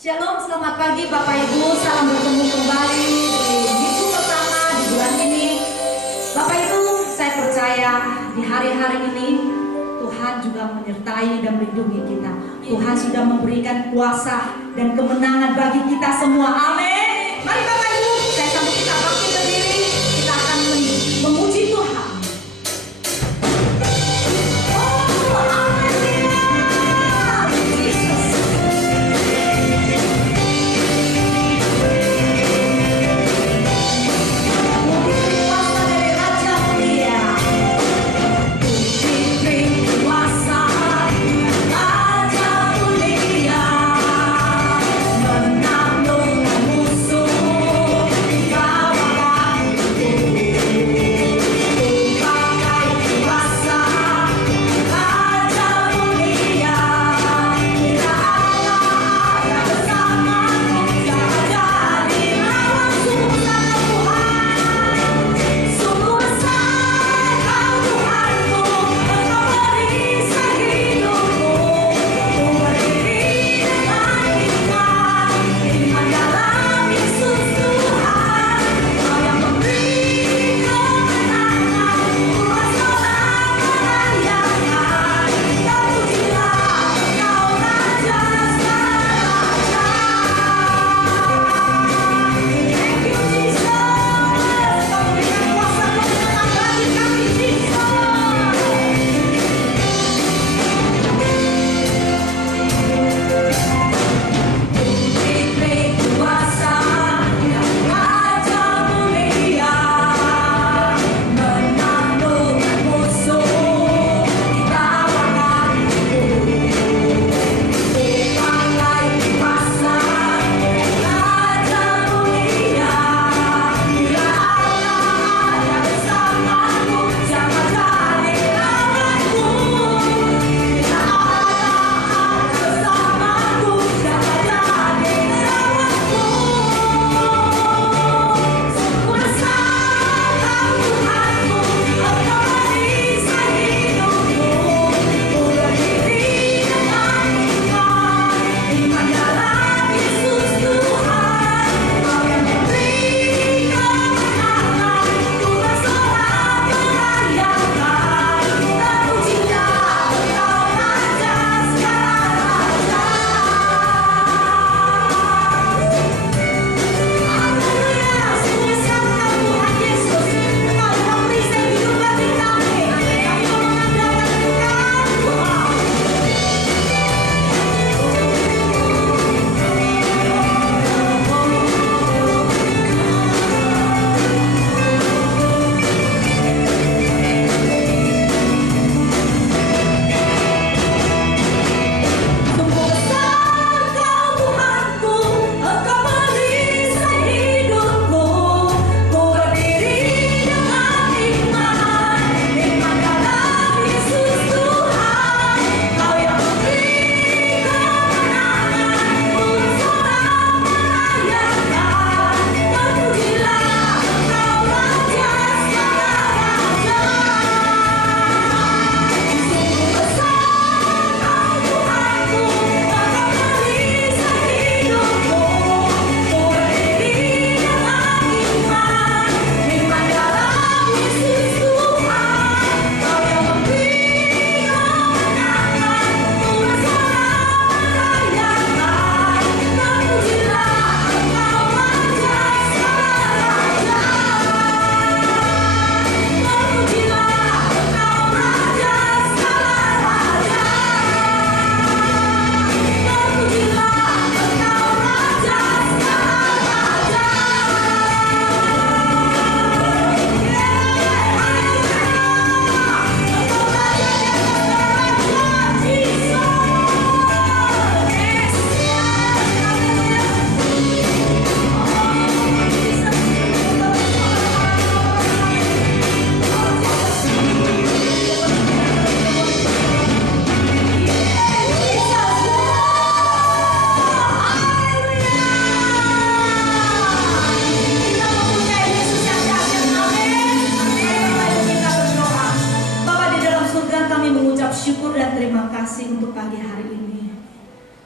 Shalom, selamat pagi Bapak Ibu. Salam bertemu kembali di minggu pertama di bulan ini. Bapak Ibu, saya percaya di hari-hari ini Tuhan juga menyertai dan melindungi kita. Tuhan sudah memberikan kuasa dan kemenangan bagi kita semua. Amin. Mari Bapak Ibu, saya sambut kita bangkit berdiri. Kita akan memuji Tuhan. Kuasa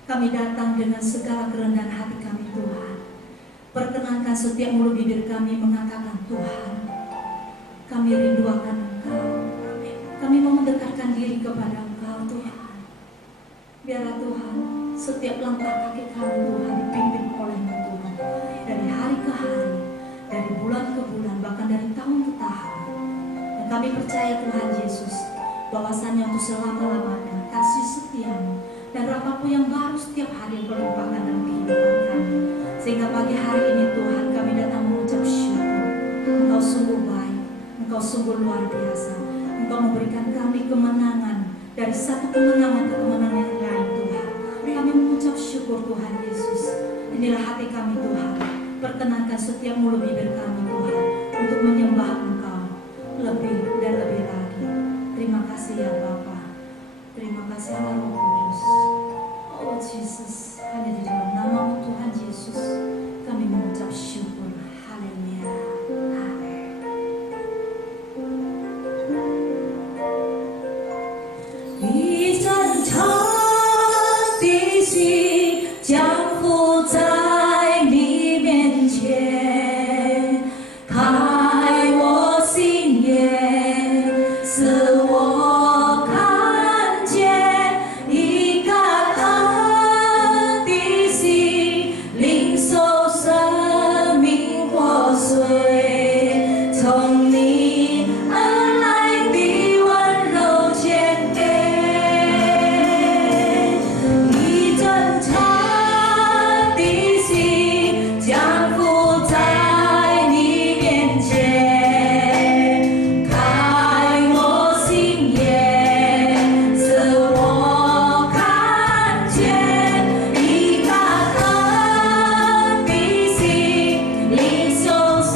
Kami datang dengan segala kerendahan hati kami Tuhan. Perkenankan setiap mulut bibir kami mengatakan Tuhan, kami rindu akan Engkau. Kami mau mendekatkan diri kepada Engkau Tuhan. Biarlah Tuhan, setiap langkah kaki kami Tuhan dipimpin oleh-Mu Tuhan. Dari hari ke hari, dari bulan ke bulan, bahkan dari tahun ke tahun. Dan kami percaya Tuhan Yesus, bahwasannya untuk selama-lamanya kasih setia-Mu dan rahmat-Mu yang baru setiap hari yang berlimpahkan dalam kehidupan kami. Sehingga pagi hari ini Tuhan kami datang mengucap syukur. Engkau sungguh baik, Engkau sungguh luar biasa. Engkau memberikan kami kemenangan dari satu kemenangan ke kemenangan yang lain Tuhan. Kami mengucap syukur Tuhan Yesus. Inilah hati kami Tuhan. Perkenankan setiap mulut bibir kami Tuhan untuk menyembah Engkau lebih dan lebih lagi. Terima kasih ya Bapa. Terima kasih Allah Roh Kudus. Oh Jesus, hanya di dalam nama Tuhan Yesus kami mengucap syukur. Haleluya. Amin. 一阵长的心降伏在你面前，开我心眼，使我看见一个恩的心，领受生命活水，从你而来的温柔谦卑，一阵长的心降伏在你面前，开我心眼，使我看见一个恩的心，领受生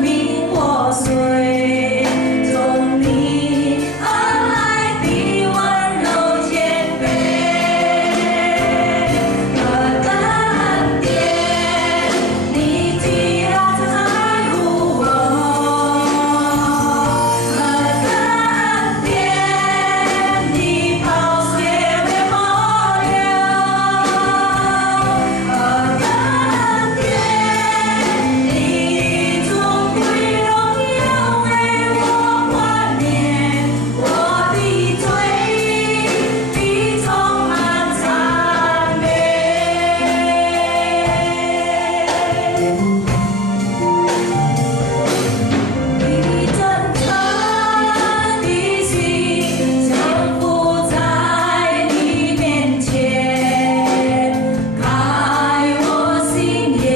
命活水，从你而来的温柔谦卑，何等恩典，你既然在乎我，何等恩典，你宝血为我流，何等恩典，你尊贵荣耀为我冠冕，我的罪必充满赞美。一阵长的心降伏在你面前，开我心眼，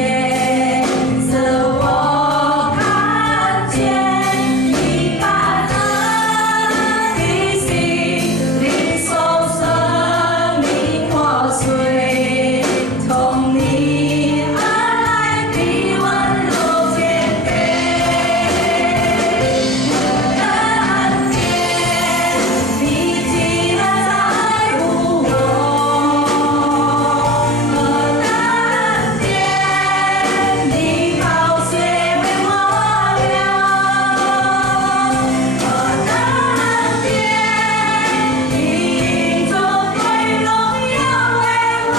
使我看见一个恩的心，领受生命活水，从你而来的温柔谦卑，何等恩典，你既然在乎我，何等恩典，你宝血为我流，何等恩典，你尊贵荣耀为我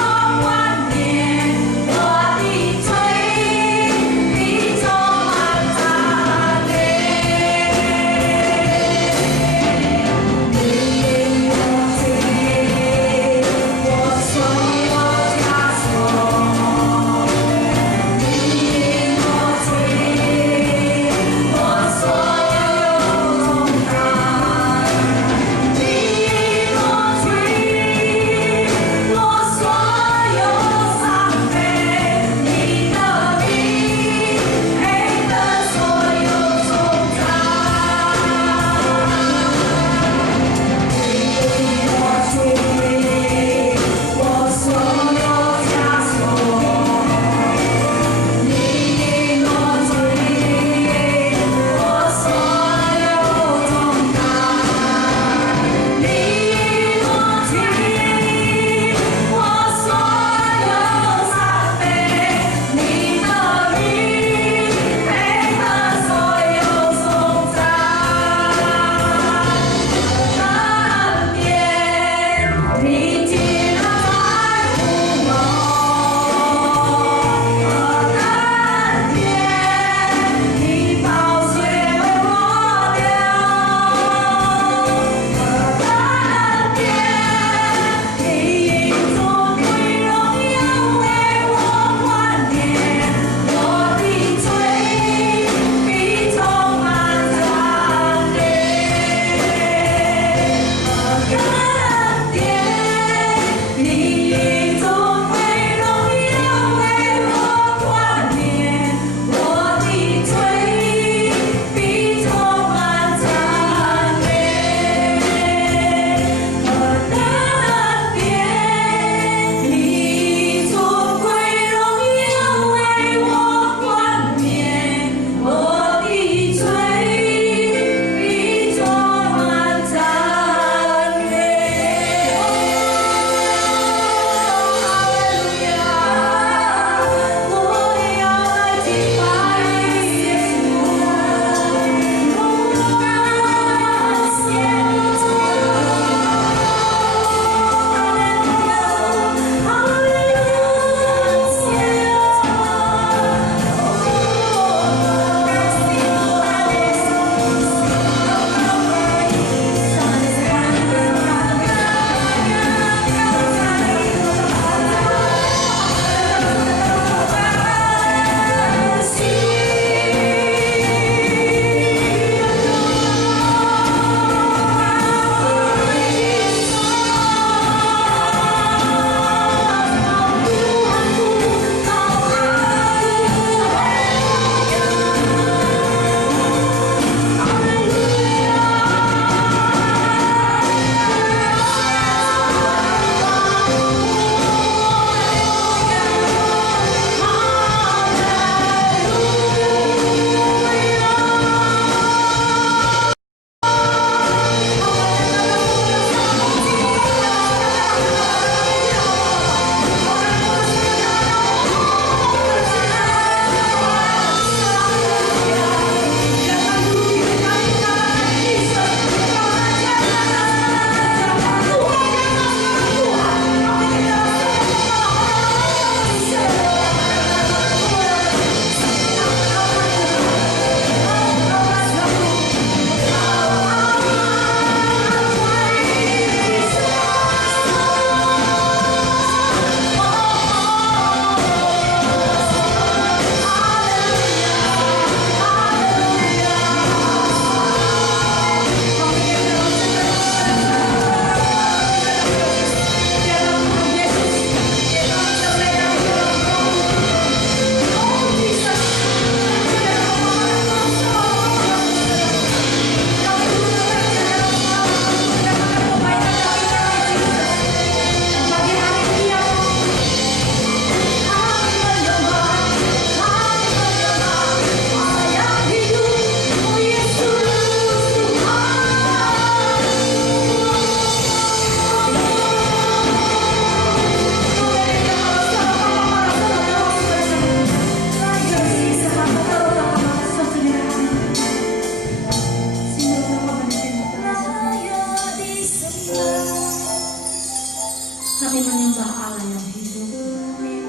menyembah Allah yang hidup. Amin.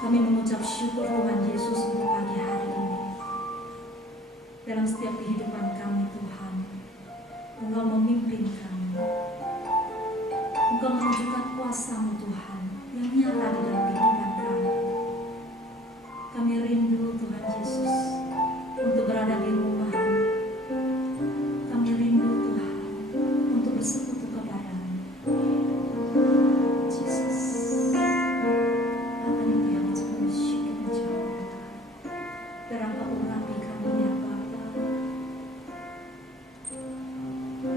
Kami mengucap syukur Tuhan Yesus untuk pagi hari ini. Dalam setiap kehidupan kami Tuhan, Engkau memimpin kami. Engkau menunjukkan kuasa-Mu Tuhan yang nyata di dalam kehidupan kami. Kami rindu Tuhan Yesus untuk berada di rumah-Mu. Kami rindu Tuhan untuk bersekutu kepada-Mu. Yesus, apa itu yang kami syukur menjawab? Berapa urapi kami ya Bapa.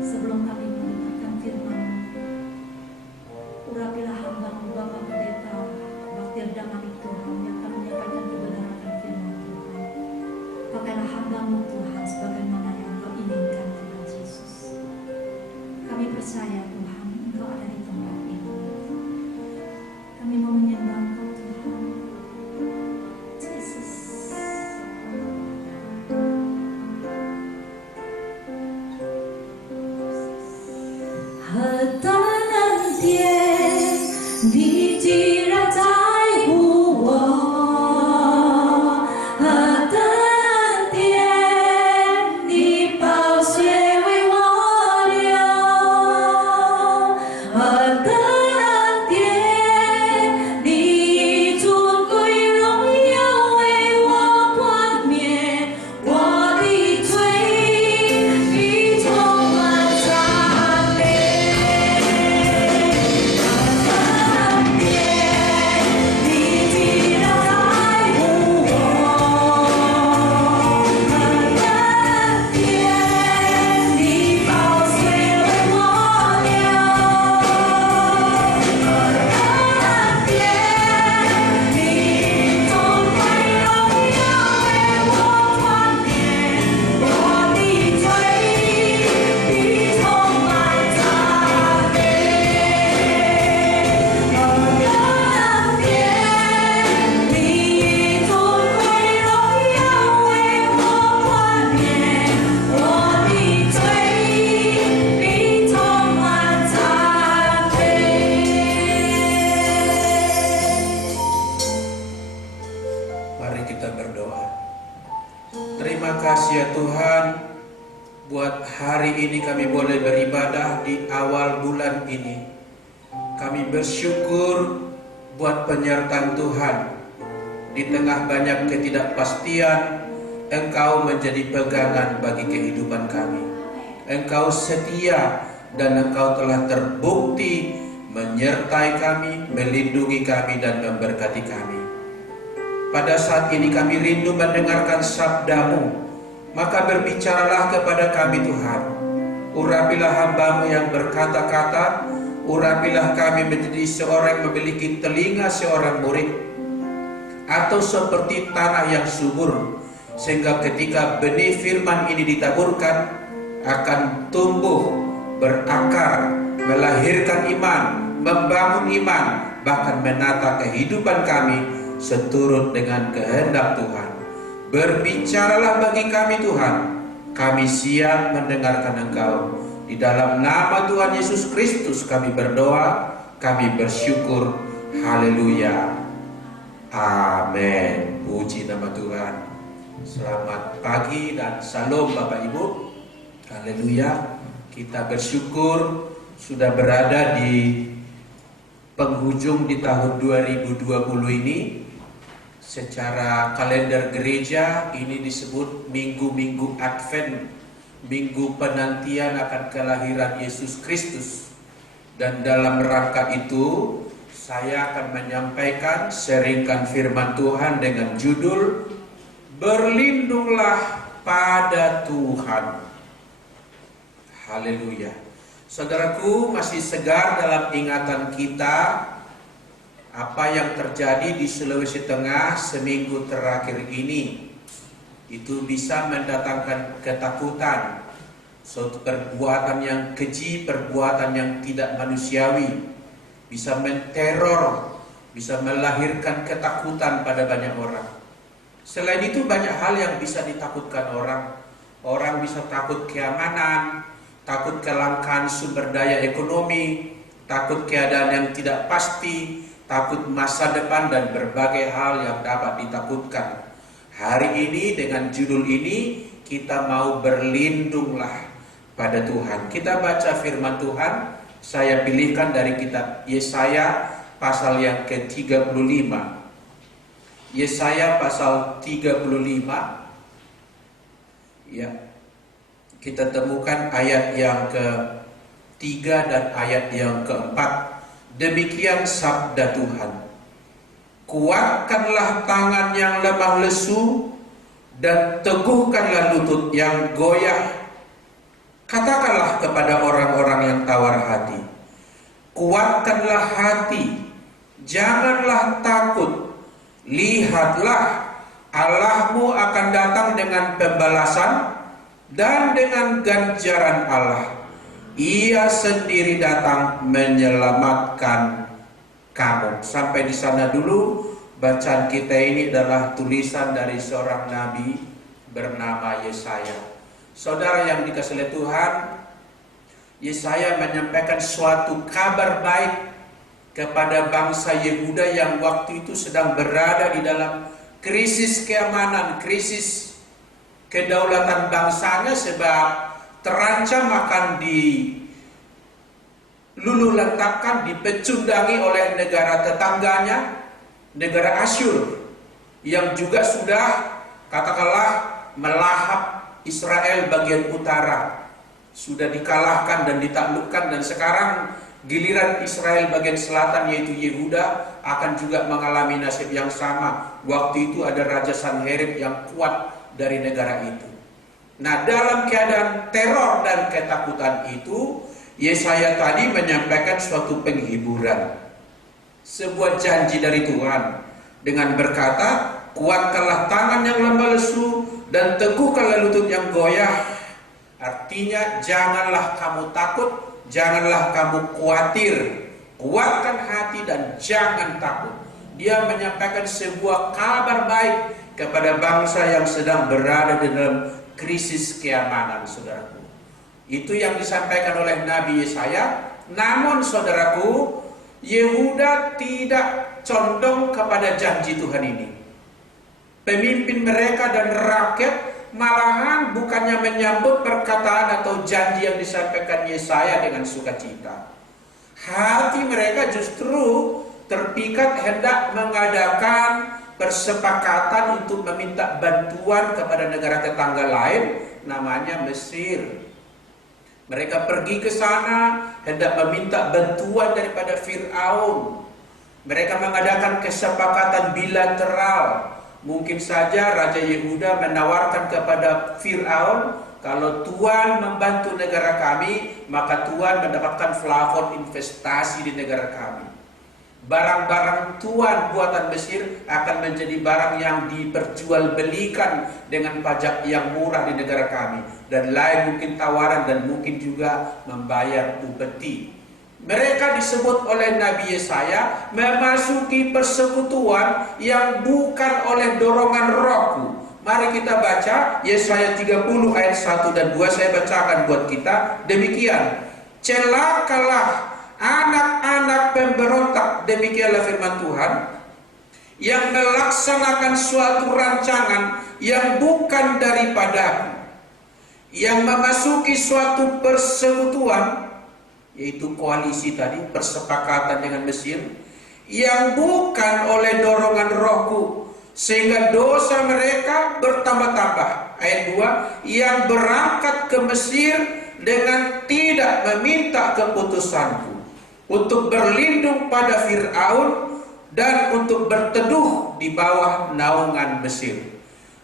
Sebelum kami mendengarkan firman-Mu, urapilah hamba-Mu Bapak Pendeta Baktir Damanik Tuhan yang akan menyampaikan kebenaran firman Tuhan. Pakailah hamba-Mu Tuhan sebagaimana yang Engkau inginkan Tuhan Yesus. Kami percaya Tuhan Engkau ada di tempat ini. Kami mau menyembah Engkau Tuhan Yesus. Hỡi ta ân thiên vì chỉ ra trái hù我何等恩典你宝血为我流何等恩典你尊贵荣耀为我冠冕我的罪必充满赞美Mari kita berdoa. Terima kasih ya Tuhan, buat hari ini kami boleh beribadah di awal bulan ini. Kami bersyukur buat penyertaan Tuhan. Di tengah banyak ketidakpastian, Engkau menjadi pegangan bagi kehidupan kami. Engkau setia dan Engkau telah terbukti menyertai kami, melindungi kami dan memberkati kami. Pada saat ini kami rindu mendengarkan sabda-Mu, maka berbicaralah kepada kami Tuhan. Urapilah hamba-Mu yang berkata-kata, urapilah kami menjadi seorang yang memiliki telinga seorang murid, atau seperti tanah yang subur, sehingga ketika benih firman ini ditaburkan, akan tumbuh, berakar, melahirkan iman, membangun iman, bahkan menata kehidupan kami seturut dengan kehendak Tuhan. Berbicaralah bagi kami Tuhan. Kami siap mendengarkan Engkau. Di dalam nama Tuhan Yesus Kristus kami berdoa, kami bersyukur. Haleluya. Amin. Puji nama Tuhan. Selamat pagi dan salam Bapak Ibu. Haleluya. Kita bersyukur sudah berada di penghujung di tahun 2020 ini. Secara kalender gereja ini disebut minggu-minggu Advent, minggu penantian akan kelahiran Yesus Kristus. Dan dalam rangka itu saya akan menyampaikan, sharingkan firman Tuhan dengan judul Berlindunglah pada Tuhan. Haleluya. Saudaraku, masih segar dalam ingatan kita apa yang terjadi di Sulawesi Tengah seminggu terakhir ini. Itu bisa mendatangkan ketakutan, suatu perbuatan yang keji, perbuatan yang tidak manusiawi, bisa menteror, bisa melahirkan ketakutan pada banyak orang. Selain itu banyak hal yang bisa ditakutkan orang. Orang bisa takut keamanan, takut kelangkaan sumber daya ekonomi, takut keadaan yang tidak pasti, takut masa depan dan berbagai hal yang dapat ditakutkan. Hari ini dengan judul ini kita mau berlindunglah pada Tuhan. Kita baca firman Tuhan. Saya pilihkan dari kitab Yesaya pasal yang ke-35. Yesaya pasal 35. Ya. Kita temukan ayat yang ke-3 dan ayat yang ke-4. Demikian sabda Tuhan. Kuatkanlah tangan yang lemah lesu dan teguhkanlah lutut yang goyah. Katakanlah kepada orang-orang yang tawar hati, kuatkanlah hati, janganlah takut. Lihatlah, Allahmu akan datang dengan pembalasan dan dengan ganjaran Allah. Ia sendiri datang menyelamatkan kamu. Sampai di sana dulu. Bacaan kita ini adalah tulisan dari seorang nabi bernama Yesaya. Saudara yang dikasihi oleh Tuhan, Yesaya menyampaikan suatu kabar baik kepada bangsa Yehuda yang waktu itu sedang berada di dalam krisis keamanan, krisis kedaulatan bangsanya, sebab terancam akan dilululantakkan, dipecundangi oleh negara tetangganya, negara Asyur, yang juga sudah katakanlah melahap Israel bagian utara, sudah dikalahkan dan ditaklukkan, dan sekarang giliran Israel bagian selatan yaitu Yehuda akan juga mengalami nasib yang sama. Waktu itu ada Raja Sanherib yang kuat dari negara itu. Nah, dalam keadaan teror dan ketakutan itu, Yesaya tadi menyampaikan suatu penghiburan, sebuah janji dari Tuhan dengan berkata, kuatkanlah tangan yang lemah lesu dan teguhkanlah lutut yang goyah. Artinya janganlah kamu takut, janganlah kamu khawatir, kuatkan hati dan jangan takut. Dia menyampaikan sebuah kabar baik kepada bangsa yang sedang berada di dalam krisis keamanan, saudaraku. Itu yang disampaikan oleh Nabi Yesaya. Namun saudaraku, Yehuda tidak condong kepada janji Tuhan ini. Pemimpin mereka dan rakyat malahan bukannya menyambut perkataan atau janji yang disampaikan Yesaya dengan sukacita. Hati mereka justru terpikat hendak mengadakan persepakatan untuk meminta bantuan kepada negara tetangga lain, namanya Mesir. Mereka pergi ke sana hendak meminta bantuan daripada Fir'aun. Mereka mengadakan kesepakatan bilateral. Mungkin saja Raja Yehuda menawarkan kepada Fir'aun, kalau Tuhan membantu negara kami, maka Tuhan mendapatkan plafon investasi di negara kami. Barang-barang Tuhan buatan Mesir akan menjadi barang yang diperjualbelikan dengan pajak yang murah di negara kami. Dan lain mungkin tawaran dan mungkin juga membayar upeti. Mereka disebut oleh Nabi Yesaya memasuki persekutuan yang bukan oleh dorongan rohku. Mari kita baca Yesaya 30 ayat 1 dan 2. Saya bacakan buat kita. Demikian, celakalah anak-anak pemberontak, demikianlah firman Tuhan, yang melaksanakan suatu rancangan yang bukan daripadaku, yang memasuki suatu persekutuan, yaitu koalisi tadi, persepakatan dengan Mesir, yang bukan oleh dorongan rohku, sehingga dosa mereka bertambah-tambah. Ayat 2, yang berangkat ke Mesir dengan tidak meminta keputusanku, untuk berlindung pada Fir'aun dan untuk berteduh di bawah naungan Mesir.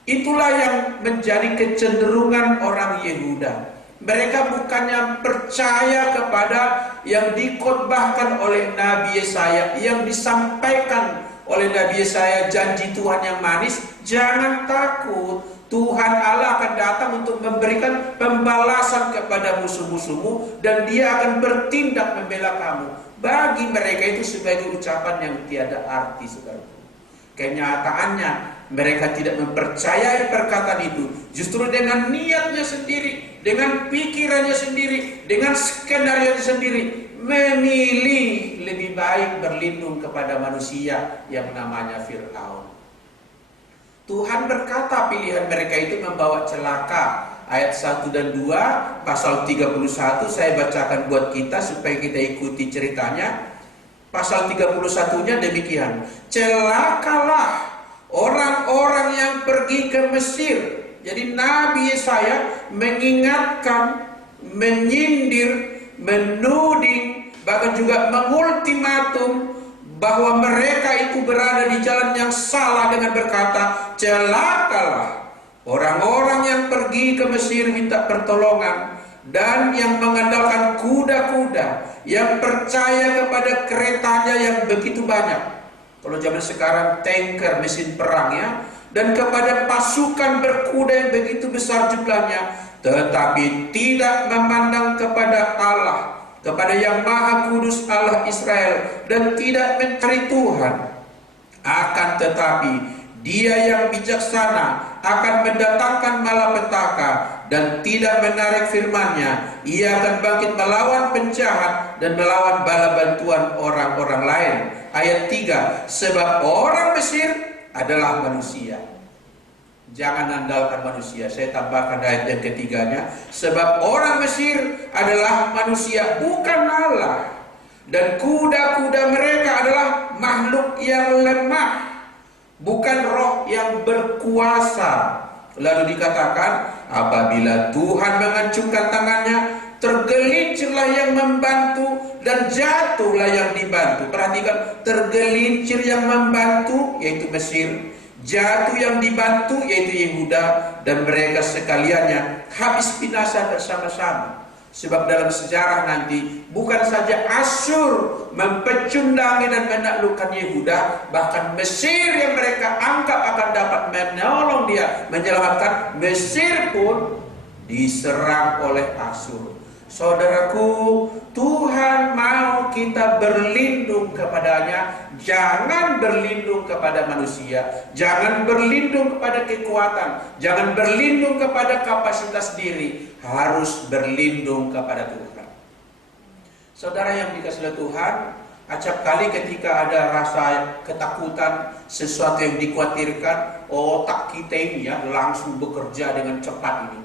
Itulah yang menjadi kecenderungan orang Yehuda. Mereka bukannya percaya kepada yang dikhotbahkan oleh Nabi Yesaya, yang disampaikan oleh Nabi Yesaya, janji Tuhan yang manis. Jangan takut, Tuhan Allah akan datang untuk memberikan pembalasan kepada musuh-musuhmu, dan Dia akan bertindak membela kamu. Bagi mereka itu sebagai ucapan yang tiada arti, saudaraku. Kenyataannya mereka tidak mempercayai perkataan itu. Justru dengan niatnya sendiri, dengan pikirannya sendiri, dengan skenario sendiri, memilih lebih baik berlindung kepada manusia yang namanya Fir'aun. Tuhan berkata pilihan mereka itu membawa celaka. Ayat 1 dan 2 pasal 31 saya bacakan buat kita supaya kita ikuti ceritanya. Pasal 31-nya demikian. Celakalah orang-orang yang pergi ke Mesir. Jadi Nabi Yesaya mengingatkan, menyindir, menuding, bahkan juga mengultimatum bahwa mereka itu berada di jalan yang salah dengan berkata, celakalah orang-orang yang pergi ke Mesir minta pertolongan dan yang mengandalkan kuda-kuda, yang percaya kepada keretanya yang begitu banyak. Kalau zaman sekarang tanker, mesin perang ya, dan kepada pasukan berkuda yang begitu besar jumlahnya, tetapi tidak memandang kepada Allah, kepada yang Maha Kudus Allah Israel, dan tidak mencari Tuhan. Akan tetapi Dia yang bijaksana akan mendatangkan malapetaka dan tidak menarik firman-Nya. Ia akan bangkit melawan penjahat dan melawan bala bantuan orang-orang lain. Ayat 3, sebab orang Mesir adalah manusia. Jangan andalkan manusia. Saya tambahkan ayat yang ketiganya, sebab orang Mesir adalah manusia, bukan Allah. Dan kuda-kuda mereka adalah makhluk yang lemah, bukan roh yang berkuasa. Lalu dikatakan, apabila Tuhan mengacungkan tangannya, tergelincirlah yang membantu dan jatuhlah yang dibantu. Perhatikan, tergelincir yang membantu yaitu Mesir, jatuh yang dibantu yaitu Yehuda, dan mereka sekaliannya habis binasa bersama-sama. Sebab dalam sejarah nanti bukan saja Asyur mempecundangi dan menaklukkan Yehuda, bahkan Mesir yang mereka anggap akan dapat menolong dia, menyelamatkan Mesir pun diserang oleh Asyur. Saudaraku, Tuhan mau kita berlindung kepadanya. Jangan berlindung kepada manusia, jangan berlindung kepada kekuatan, jangan berlindung kepada kapasitas diri, harus berlindung kepada Tuhan. Saudara yang dikasihi oleh Tuhan, acap kali ketika ada rasa ketakutan, sesuatu yang dikhawatirkan, otak kita ini ya langsung bekerja dengan cepat ini.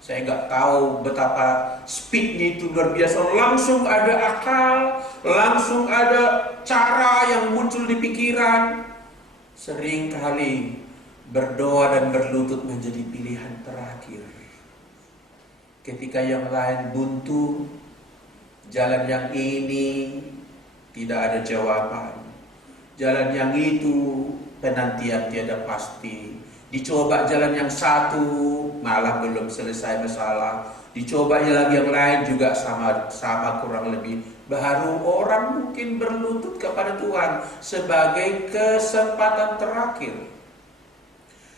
Saya nggak tahu betapa speednya itu luar biasa. Langsung ada akal, langsung ada cara yang muncul di pikiran. Seringkali berdoa dan berlutut menjadi pilihan terakhir. Ketika yang lain buntu, jalan yang ini tidak ada jawaban, jalan yang itu penantian tiada pasti. Dicoba jalan yang satu, malah belum selesai masalah. Dicoba lagi yang lain juga sama kurang lebih. Baru orang mungkin berlutut kepada Tuhan sebagai kesempatan terakhir.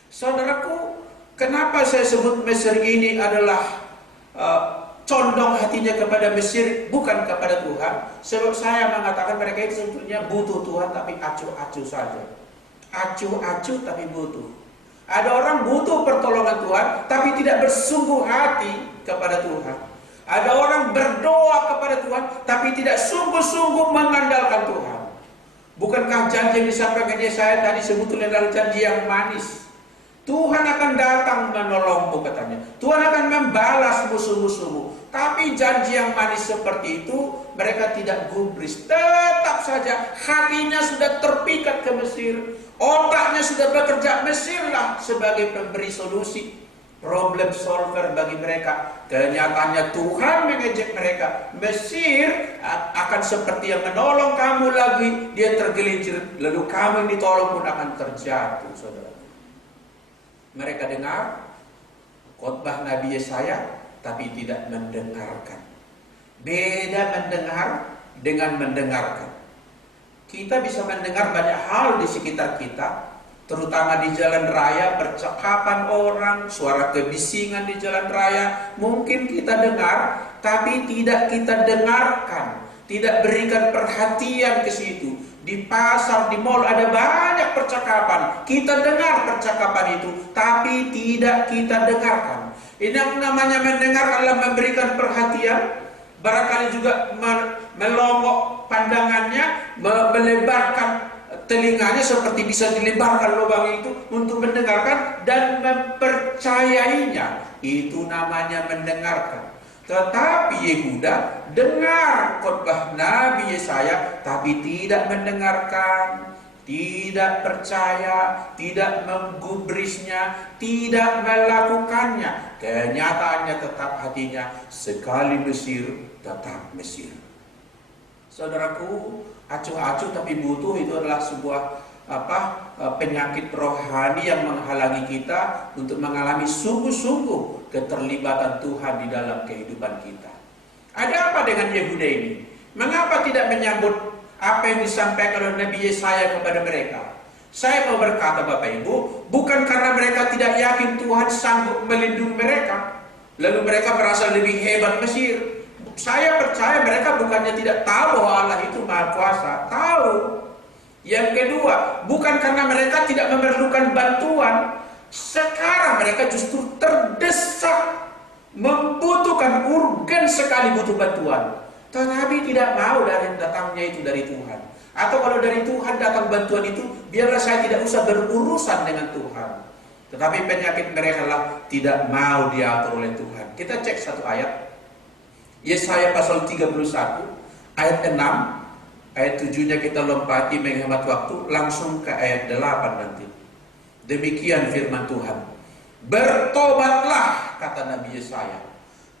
Saudaraku, kenapa saya sebut Mesir ini adalah condong hatinya kepada Mesir, bukan kepada Tuhan? Sebab saya mengatakan mereka itu sebetulnya butuh Tuhan, tapi acuh-acuh saja. Acuh-acuh tapi butuh. Ada orang butuh pertolongan Tuhan, tapi tidak bersungguh hati kepada Tuhan. Ada orang berdoa kepada Tuhan, tapi tidak sungguh-sungguh mengandalkan Tuhan. Bukankah janji yang disampaikan Yesaya tadi sebetulnya adalah janji yang manis? Tuhan akan datang menolongmu katanya. Tuhan akan membalas musuh-musuhmu. Tapi janji yang manis seperti itu mereka tidak gubris. Tetap saja hatinya sudah terpikat ke Mesir. Otaknya sudah bekerja. Mesirlah sebagai pemberi solusi, problem solver bagi mereka. Kenyataannya Tuhan mengejek mereka. Mesir akan seperti yang menolong kamu lagi, dia tergelincir. Lalu kamu yang ditolong pun akan terjatuh, saudara. Mereka dengar khotbah Nabi Yesaya, tapi tidak mendengarkan. Beda mendengar dengan mendengarkan. Kita bisa mendengar banyak hal di sekitar kita, terutama di jalan raya, percakapan orang, suara kebisingan di jalan raya. Mungkin kita dengar, tapi tidak kita dengarkan, tidak berikan perhatian ke situ. Di pasar, di mall ada banyak percakapan. Kita dengar percakapan itu, tapi tidak kita dengarkan. Ini yang namanya mendengar adalah memberikan perhatian, barangkali juga melongok pandangannya, melebarkan telinganya seperti bisa dilebarkan lubang itu untuk mendengarkan dan mempercayainya. Itu namanya mendengarkan. Tetapi Yehuda dengar khotbah Nabi Yesaya tapi tidak mendengarkan, tidak percaya, tidak menggubrisnya, tidak melakukannya. Kenyataannya tetap hatinya sekali Mesir, tetap Mesir. Saudaraku, acuh-acuh tapi butuh itu adalah sebuah penyakit rohani yang menghalangi kita untuk mengalami sungguh-sungguh keterlibatan Tuhan di dalam kehidupan kita. Ada apa dengan Yehuda ini? Mengapa tidak menyambut apa yang disampaikan oleh Nabi Yesaya kepada mereka? Saya mau berkata Bapak Ibu, bukan karena mereka tidak yakin Tuhan sanggup melindungi mereka, lalu mereka merasa lebih hebat Mesir. Saya percaya mereka bukannya tidak tahu bahwa Allah itu Maha Kuasa, tahu. Yang kedua, bukan karena mereka tidak memerlukan bantuan, sekarang mereka justru terdesak, membutuhkan, urgen sekali butuh bantuan. Tetapi tidak mau dari datangnya itu dari Tuhan. Atau kalau dari Tuhan datang bantuan itu, biarlah saya tidak usah berurusan dengan Tuhan. Tetapi penyakit mereka lah tidak mau diatur oleh Tuhan. Kita cek satu ayat. Yesaya pasal 31 ayat 6, ayat 7-nya kita lompati menghemat waktu, langsung ke ayat 8 nanti. Demikian firman Tuhan. Bertobatlah, kata Nabi Yesaya.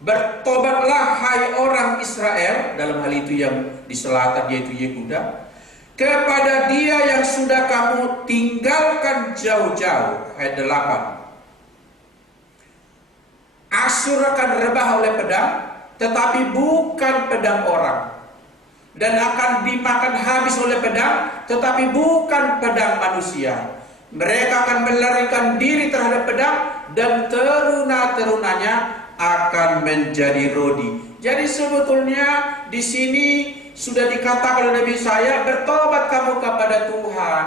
Bertobatlah hai orang Israel, dalam hal itu yang di selatan yaitu Yehuda, kepada Dia yang sudah kamu tinggalkan jauh-jauh. Ayat 8. Asyur akan rebah oleh pedang, tetapi bukan pedang orang, dan akan dimakan habis oleh pedang, tetapi bukan pedang manusia. Mereka akan melarikan diri terhadap pedang, dan teruna-terunanya akan menjadi rodi. Jadi sebetulnya di sini sudah dikatakan oleh Nabi saya, bertobat kamu kepada Tuhan.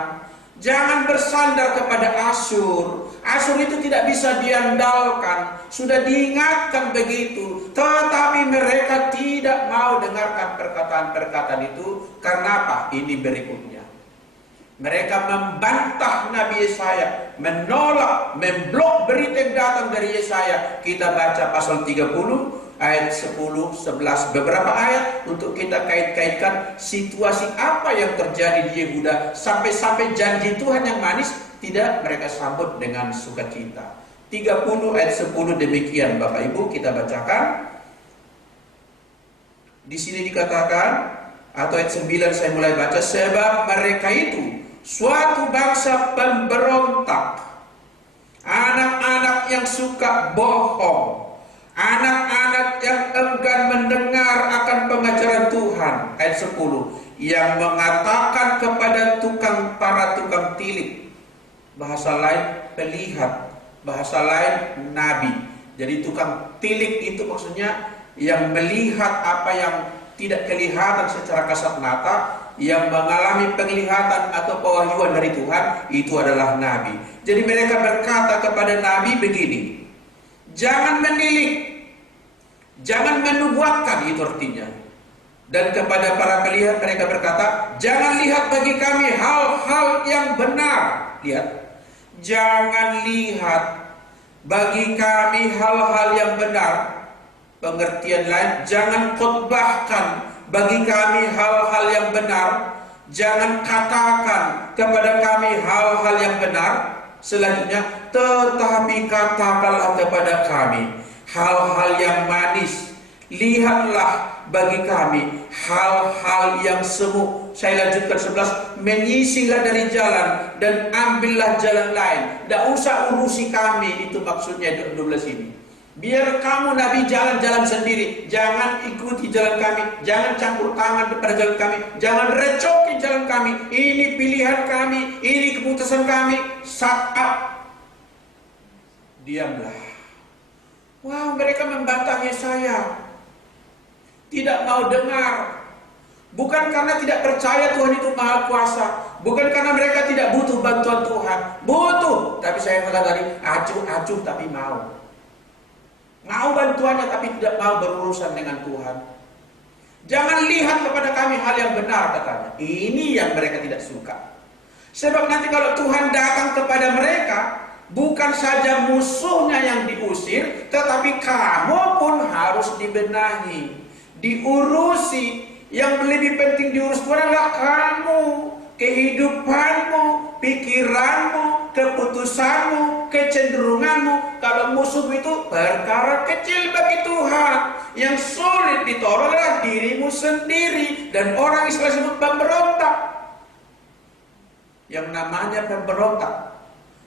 Jangan bersandar kepada Asyur. Asyur itu tidak bisa diandalkan. Sudah diingatkan begitu. Tetapi mereka tidak mau dengarkan perkataan-perkataan itu. Karena apa? Ini berikutnya. Mereka membantah Nabi Yesaya, menolak, memblok berita yang datang dari Yesaya. Kita baca pasal 30 ayat 10, 11, beberapa ayat untuk kita kait-kaitkan situasi apa yang terjadi di Yehuda sampai-sampai janji Tuhan yang manis tidak mereka sambut dengan sukacita. 30 ayat 10 demikian Bapak Ibu kita bacakan. Di sini dikatakan atau ayat 9 saya mulai baca, sebab mereka itu suatu bangsa pemberontak, anak-anak yang suka bohong, anak-anak yang enggan mendengar akan pengajaran Tuhan. Ayat 10, yang mengatakan kepada para tukang tilik, bahasa lain pelihat, bahasa lain nabi. Jadi tukang tilik itu maksudnya yang melihat apa yang tidak kelihatan secara kasat mata, yang mengalami penglihatan atau pewahyuan dari Tuhan, itu adalah nabi. Jadi mereka berkata kepada nabi begini, jangan menilik, jangan menubuatkan, itu artinya. Dan kepada para pelihat mereka berkata, jangan lihat bagi kami hal-hal yang benar. Lihat, jangan lihat bagi kami hal-hal yang benar. Pengertian lain, jangan khotbahkan bagi kami hal-hal yang benar. Jangan katakan kepada kami hal-hal yang benar. Selanjutnya, tetapi katakanlah kepada kami hal-hal yang manis. Lihatlah bagi kami hal-hal yang semu. Saya lanjutkan 11, menyisihlah dari jalan dan ambillah jalan lain. Tidak usah urusi kami, itu maksudnya 12 ini. Biar kamu Nabi jalan-jalan sendiri, jangan ikuti jalan kami, jangan campur tangan pada jalan kami, jangan recoki jalan kami. Ini pilihan kami, ini keputusan kami. Saat diamlah. Wow, mereka membantah Yesaya, tidak mau dengar. Bukan karena tidak percaya Tuhan itu Maha Kuasa, bukan karena mereka tidak butuh bantuan Tuhan, butuh. Tapi saya katakan tadi, acuh-acuh tapi mau bantuannya tapi tidak mau berurusan dengan Tuhan. Jangan lihat kepada kami hal yang benar, katanya. Ini yang mereka tidak suka. Sebab nanti kalau Tuhan datang kepada mereka, bukan saja musuhnya yang diusir, tetapi kamu pun harus dibenahi, diurusi. Yang lebih penting diurus Tuhan adalah kamu, kehidupanmu, pikiranmu, keputusanmu, kecenderunganmu. Kalau musuh itu perkara kecil bagi Tuhan. Yang sulit ditolong adalah dirimu sendiri. Dan orang Israel sebut pemberontak. Yang namanya pemberontak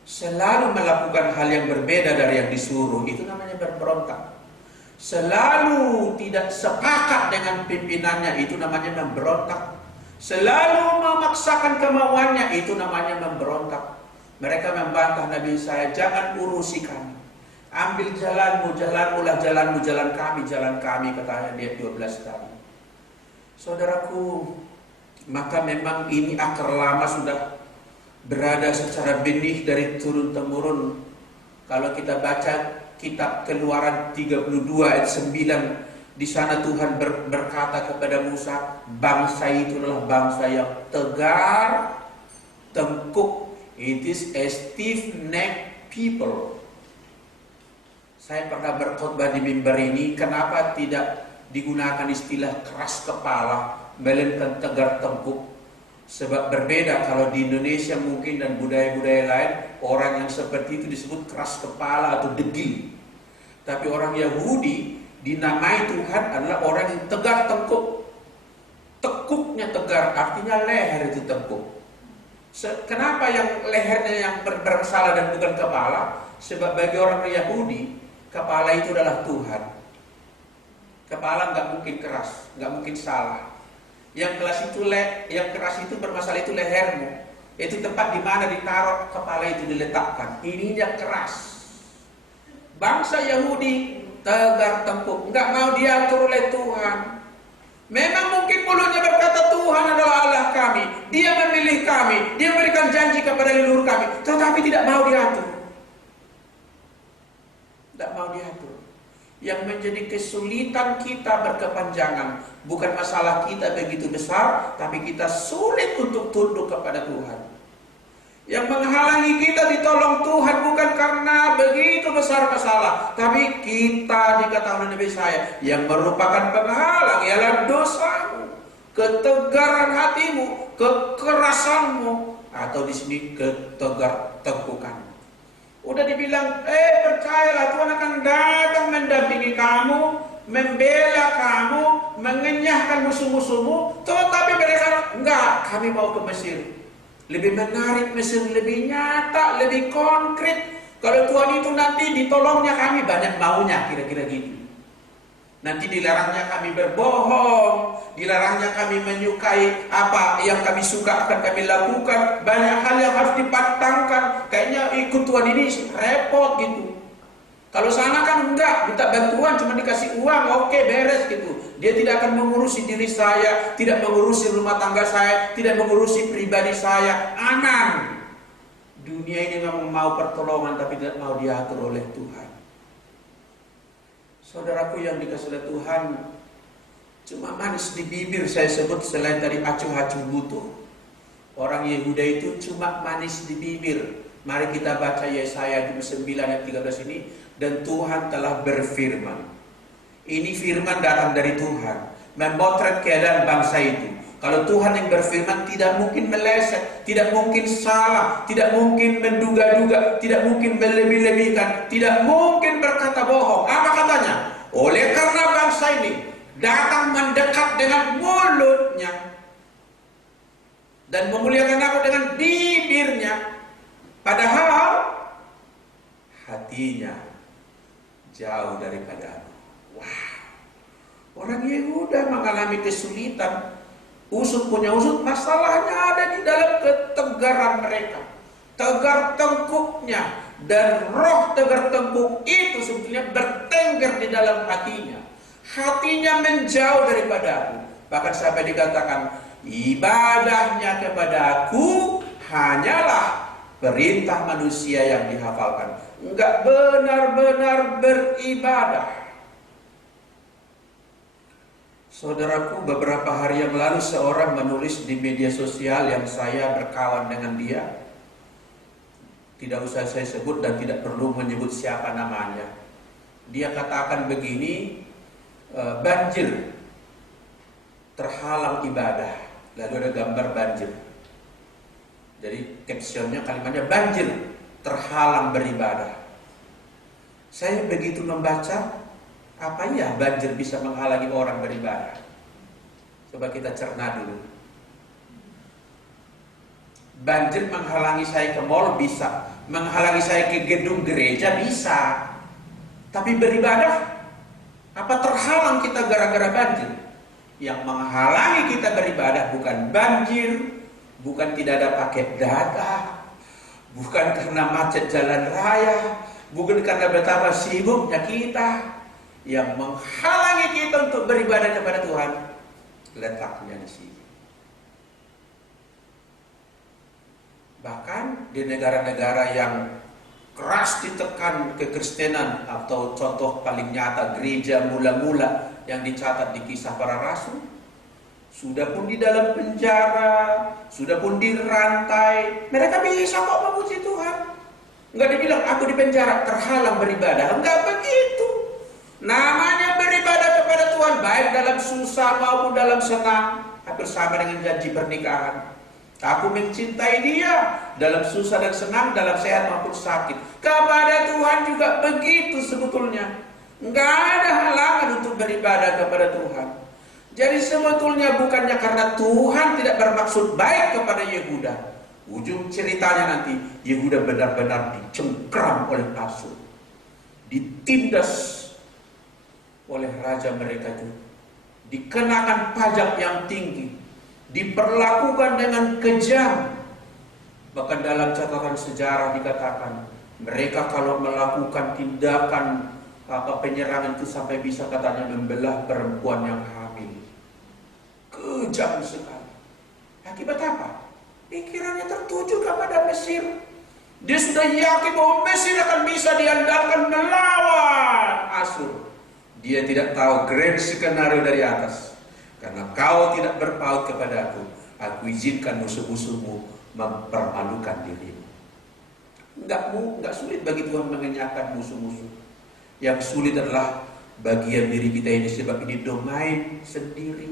selalu melakukan hal yang berbeda dari yang disuruh. Itu namanya pemberontak. Selalu tidak sepakat dengan pimpinannya. Itu namanya memberontak. Selalu memaksakan kemauannya. Itu namanya memberontak. Mereka membantah Nabi Yesaya, jangan urusi kami. Ambil jalanmu, jalanmulah jalanmu, jalan kami, katanya dia 12 kali. Saudaraku, maka memang ini akar lama sudah berada secara benih dari turun-temurun. Kalau kita baca kitab Keluaran 32 ayat 9, di sana Tuhan berkata kepada Musa, bangsa itu adalah bangsa yang tegar, tengkuk. It is a stiff-necked people. Saya pernah berkhotbah di mimbar ini, kenapa tidak digunakan istilah keras kepala, melainkan tegar tengkuk? Sebab berbeda kalau di Indonesia mungkin dan budaya-budaya lain, orang yang seperti itu disebut keras kepala atau degil. Tapi orang Yahudi dinamai Tuhan adalah orang yang tegar tengkuk. Tekuknya tegar, artinya leher itu tengkuk. Kenapa yang lehernya yang bersalah dan bukan kepala? Sebab bagi orang Yahudi, kepala itu adalah Tuhan. Kepala nggak mungkin keras, nggak mungkin salah. Yang keras itu bermasalah itu lehermu. Itu tempat di mana ditaruh kepala itu diletakkan. Ininya keras. Bangsa Yahudi tegar tengkuk, nggak mau diatur oleh Tuhan. Memang mungkin mulutnya berkata Tuhan adalah Allah kami, Dia memilih kami, Dia memberikan janji kepada leluhur kami, tetapi tidak mau diatur. Tidak mau diatur. Yang menjadi kesulitan kita berkepanjangan, bukan masalah kita begitu besar, tapi kita sulit untuk tunduk kepada Tuhan. Yang menghalangi kita ditolong Tuhan bukan karena begitu besar masalah, tapi kita dikatakan oleh Nabi Yesaya, yang merupakan penghalang ialah dosamu, ketegaran hatimu, kekerasanmu, atau di sini ketegar tengkukanmu. Udah dibilang, percayalah Tuhan akan datang mendampingi kamu, membela kamu, mengenyahkan musuh-musuhmu. Tetapi mereka enggak, kami mau ke Mesir. Lebih menarik Mesir, lebih nyata, lebih konkret. Kalau Tuhan itu nanti ditolongnya kami banyak maunya, kira-kira gitu. Nanti dilarangnya kami berbohong, dilarangnya kami menyukai apa yang kami suka akan kami lakukan. Banyak hal yang harus dipantangkan. Kayaknya ikut Tuhan ini repot gitu. Kalau sana kan enggak, minta bantuan cuma dikasih uang, oke beres gitu. Dia tidak akan mengurusi diri saya, tidak mengurusi rumah tangga saya, tidak mengurusi pribadi saya. Aman. Dunia ini memang mau pertolongan tapi tidak mau diatur oleh Tuhan. Saudaraku yang dikasih oleh Tuhan, cuma manis di bibir saya sebut selain dari acuh-acuh butuh. Orang Yehuda itu cuma manis di bibir. Mari kita baca Yesaya 29 ayat 13 ini. Dan Tuhan telah berfirman. Ini firman datang dari Tuhan, memotret keadaan bangsa itu. Kalau Tuhan yang berfirman, tidak mungkin meleset, tidak mungkin salah, tidak mungkin menduga-duga, tidak mungkin melebih-lebihkan, tidak mungkin berkata bohong. Apa katanya? Oleh karena bangsa ini datang mendekat dengan mulutnya dan memuliakan aku dengan bibirnya, padahal hatinya jauh daripada aku. Wah, orang Yehuda mengalami kesulitan. Usut punya usut, masalahnya ada di dalam ketegaran mereka, tegar tengkuknya. Dan roh tegar tengkuk itu sebetulnya bertengger di dalam hatinya. Hatinya menjauh daripada aku. Bahkan sampai dikatakan, ibadahnya kepada aku hanyalah perintah manusia yang dihafalkan. Enggak benar-benar beribadah. Saudaraku, beberapa hari yang lalu seorang menulis di media sosial yang saya berkawan dengan dia. Tidak usah saya sebut dan tidak perlu menyebut siapa namanya. Dia katakan begini, banjir terhalang ibadah. Lalu ada gambar banjir. Jadi captionnya kalimatnya banjir terhalang beribadah. Saya begitu membaca, apa ya banjir bisa menghalangi orang beribadah? Coba kita cerna dulu. Banjir menghalangi saya ke mall bisa, menghalangi saya ke gedung gereja bisa. Tapi beribadah, apa terhalang kita gara-gara banjir? Yang menghalangi kita beribadah bukan banjir, bukan tidak ada paket data, bukan karena macet jalan raya, bukan karena betapa sibuknya kita. Yang menghalangi kita untuk beribadah kepada Tuhan letaknya di sini. Bahkan di negara-negara yang keras ditekan kekristenan, atau contoh paling nyata gereja mula-mula yang dicatat di Kisah Para Rasul, sudah pun di dalam penjara, sudah pun dirantai, mereka bisa kok memuji Tuhan. Enggak dibilang aku di penjara terhalang beribadah, enggak begitu. Namanya beribadah kepada Tuhan, baik dalam susah maupun dalam senang. Hampir sama dengan janji pernikahan. Aku mencintai dia dalam susah dan senang, dalam sehat maupun sakit. Kepada Tuhan juga begitu sebetulnya. Enggak ada halangan untuk beribadah kepada Tuhan. Jadi sebetulnya bukannya karena Tuhan tidak bermaksud baik kepada Yehuda. Ujung ceritanya nanti Yehuda benar-benar dicengkram oleh Asyur, ditindas oleh raja mereka itu, dikenakan pajak yang tinggi, diperlakukan dengan kejam. Bahkan dalam catatan sejarah dikatakan mereka kalau melakukan tindakan penyerangan itu sampai bisa katanya membelah perempuan yang hamil. Kejam sekali. Akibat apa? Pikirannya tertuju kepada Mesir. Dia sudah yakin bahwa Mesir akan bisa diandalkan melawan Asyur. Dia tidak tahu grand skenario dari atas. Karena kau tidak berpaut kepada aku izinkan musuh-musuhmu mempermalukan dirimu. Enggak sulit bagi Tuhan mengenyahkan musuh-musuh. Yang sulit adalah bagian diri kita ini, sebab ini domain sendiri.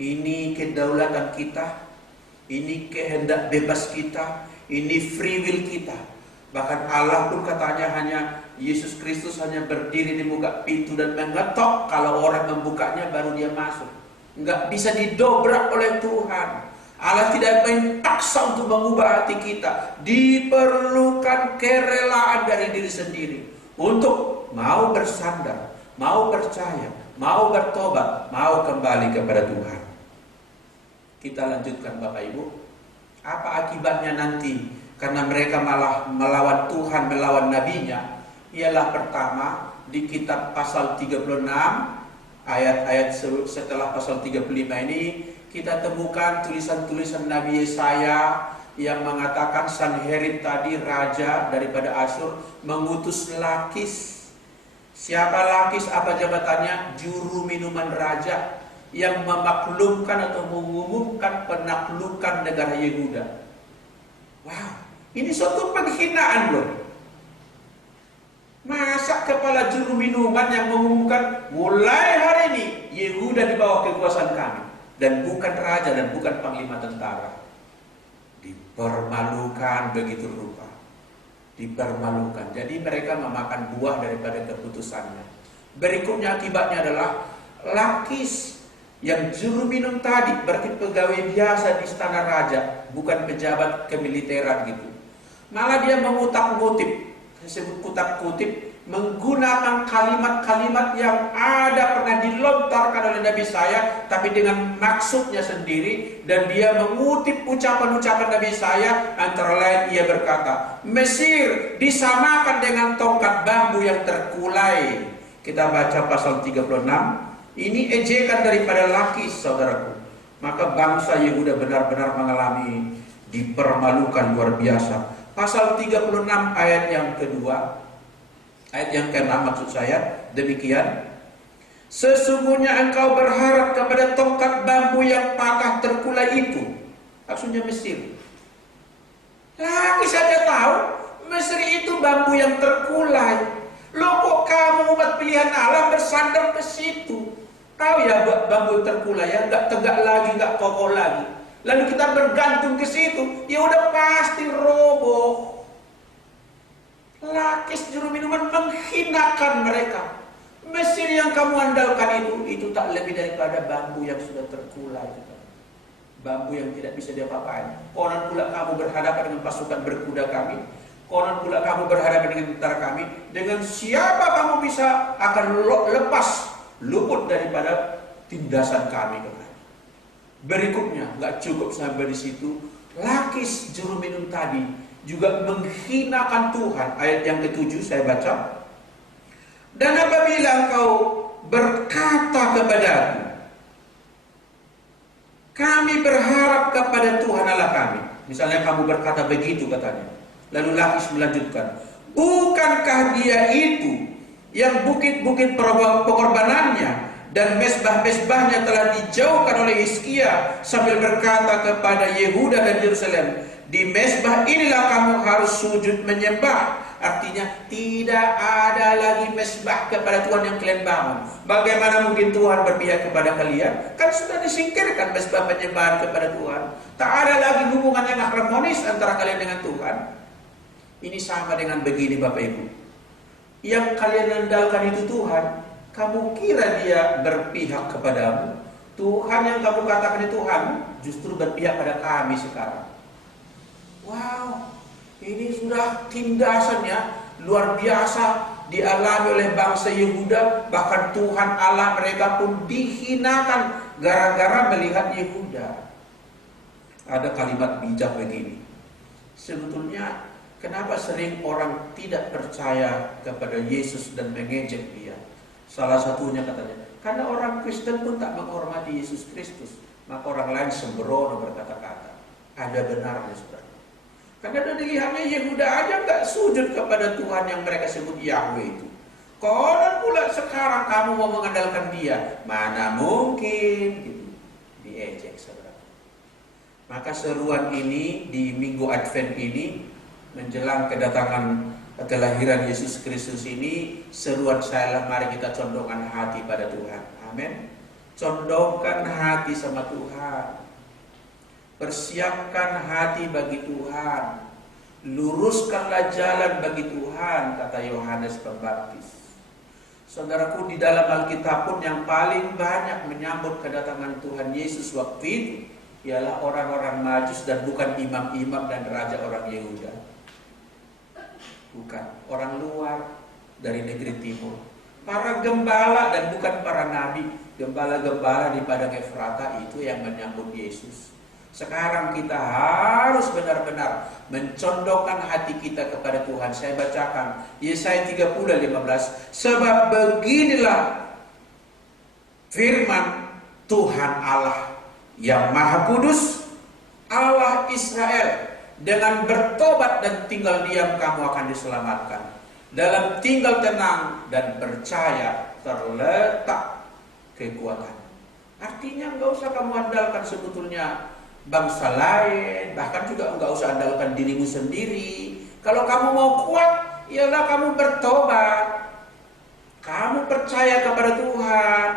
Ini kedaulatan kita, ini kehendak bebas kita, ini free will kita. Bahkan Allah pun katanya hanya Yesus Kristus hanya berdiri di muka pintu dan mengetok. Kalau orang membukanya baru dia masuk. Enggak bisa didobrak oleh Tuhan. Allah tidak memaksa untuk mengubah hati kita. Diperlukan kerelaan dari diri sendiri untuk mau bersandar, mau percaya, mau bertobat, mau kembali kepada Tuhan. Kita lanjutkan Bapak Ibu. Apa akibatnya nanti? Karena mereka malah melawan Tuhan, melawan nabinya. Ialah pertama, di kitab pasal 36, ayat-ayat setelah pasal 35 ini, kita temukan tulisan-tulisan Nabi Yesaya yang mengatakan Sanherib tadi, raja daripada Asyur, mengutus Lakis. Siapa Lakis? Apa jabatannya? Juru minuman raja yang memaklumkan atau mengumumkan penaklukan negara Yehuda. Wow, ini suatu penghinaan loh. Masa kepala juru minuman yang mengumumkan mulai hari ini Yehuda di bawah kekuasaan kami, dan bukan raja dan bukan panglima tentara. Dipermalukan begitu rupa. Dipermalukan. Jadi mereka memakan buah daripada keputusannya. Berikutnya akibatnya adalah Lakis yang juru minum tadi, berarti pegawai biasa di istana raja, bukan pejabat kemiliteran gitu. Malah dia mengutak-ngutip, disebut kutak-kutip, menggunakan kalimat-kalimat yang ada pernah dilontarkan oleh Nabi saya, tapi dengan maksudnya sendiri. Dan dia mengutip ucapan-ucapan Nabi saya, antara lain ia berkata, Mesir disamakan dengan tongkat bambu yang terkulai. Kita baca pasal 36. Ini ejekan daripada Lakis, saudaraku. Maka bangsa Yehuda benar-benar mengalami dipermalukan luar biasa. Pasal 36 ayat yang kedua, ayat yang ke-6 maksud saya, demikian. Sesungguhnya engkau berharap kepada tongkat bambu yang patah terkulai itu. Maksudnya Mesir. Lagi saja tahu Mesir itu bambu yang terkulai. Loh, kok kamu umat pilihan Allah bersandar ke situ? Tahu ya bambu terkulai ya, nggak tegak lagi, nggak kokoh lagi. Lalu kita bergantung ke situ, ya udah pasti roboh. Lakis juru minuman menghinakan mereka. Mesir yang kamu andalkan itu tak lebih daripada bambu yang sudah terkulai. Bambu yang tidak bisa diapa-apain. Konon pula kamu berhadapan dengan pasukan berkuda kami. Konon pula kamu berhadapan dengan tentara kami. Dengan siapa kamu bisa akan lepas, luput daripada tindasan kami. Berikutnya, nggak cukup sampai di situ. Lakis juru minum tadi juga menghinakan Tuhan. Ayat yang ke-7 saya baca. Dan apabila engkau berkata kepadaku, kami berharap kepada Tuhan Allah kami. Misalnya kamu berkata begitu katanya. Lalu Lakis melanjutkan, bukankah dia itu yang bukit-bukit pengorbanannya dan mesbah-mesbahnya telah dijauhkan oleh Hizkia sambil berkata kepada Yehuda dan Yerusalem, di mesbah inilah kamu harus sujud menyembah. Artinya tidak ada lagi mesbah kepada Tuhan yang kalian bangun. Bagaimana mungkin Tuhan berpihak kepada kalian? Kan sudah disingkirkan mesbah penyembahan kepada Tuhan. Tak ada lagi hubungan yang harmonis antara kalian dengan Tuhan. Ini sama dengan begini Bapak Ibu. Yang kalian andalkan itu Tuhan. Kamu kira dia berpihak kepadamu? Tuhan yang kamu katakan itu Tuhan justru berpihak pada kami sekarang. Wow, ini sudah tindasannya luar biasa dialami oleh bangsa Yehuda. Bahkan Tuhan Allah mereka pun dihinakan gara-gara melihat Yehuda. Ada kalimat bijak begini. Sebetulnya kenapa sering orang tidak percaya kepada Yesus dan mengejek dia? Salah satunya katanya, karena orang Kristen pun tak menghormati Yesus Kristus. Maka orang lain sembrono berkata-kata. Ada benarnya saudara. Karena dilihatnya Yehuda aja nggak sujud kepada Tuhan yang mereka sebut Yahweh itu. Konon pula sekarang kamu mau mengandalkan dia. Mana mungkin gitu. Diejek saudara. Maka seruan ini di Minggu Advent ini menjelang kedatangan kelahiran Yesus Kristus ini, seruan saya, mari kita condongkan hati pada Tuhan. Amin. Condongkan hati sama Tuhan. Persiapkan hati bagi Tuhan. Luruskanlah jalan bagi Tuhan, kata Yohanes Pembaptis. Saudaraku, di dalam Alkitab pun yang paling banyak menyambut kedatangan Tuhan Yesus waktu itu ialah orang-orang Majus dan bukan imam-imam dan raja orang Yehuda. Bukan orang luar dari negeri timur. Para gembala dan bukan para nabi. Gembala-gembala di padang Efrata itu yang menyambut Yesus. Sekarang kita harus benar-benar mencondongkan hati kita kepada Tuhan. Saya bacakan Yesaya 30:15. Sebab beginilah firman Tuhan Allah yang Maha Kudus, Allah Israel. Dengan bertobat dan tinggal diam kamu akan diselamatkan. Dalam tinggal tenang dan percaya terletak kekuatan. Artinya nggak usah kamu andalkan sebetulnya bangsa lain, bahkan juga nggak usah andalkan dirimu sendiri. Kalau kamu mau kuat, ialah kamu bertobat. Kamu percaya kepada Tuhan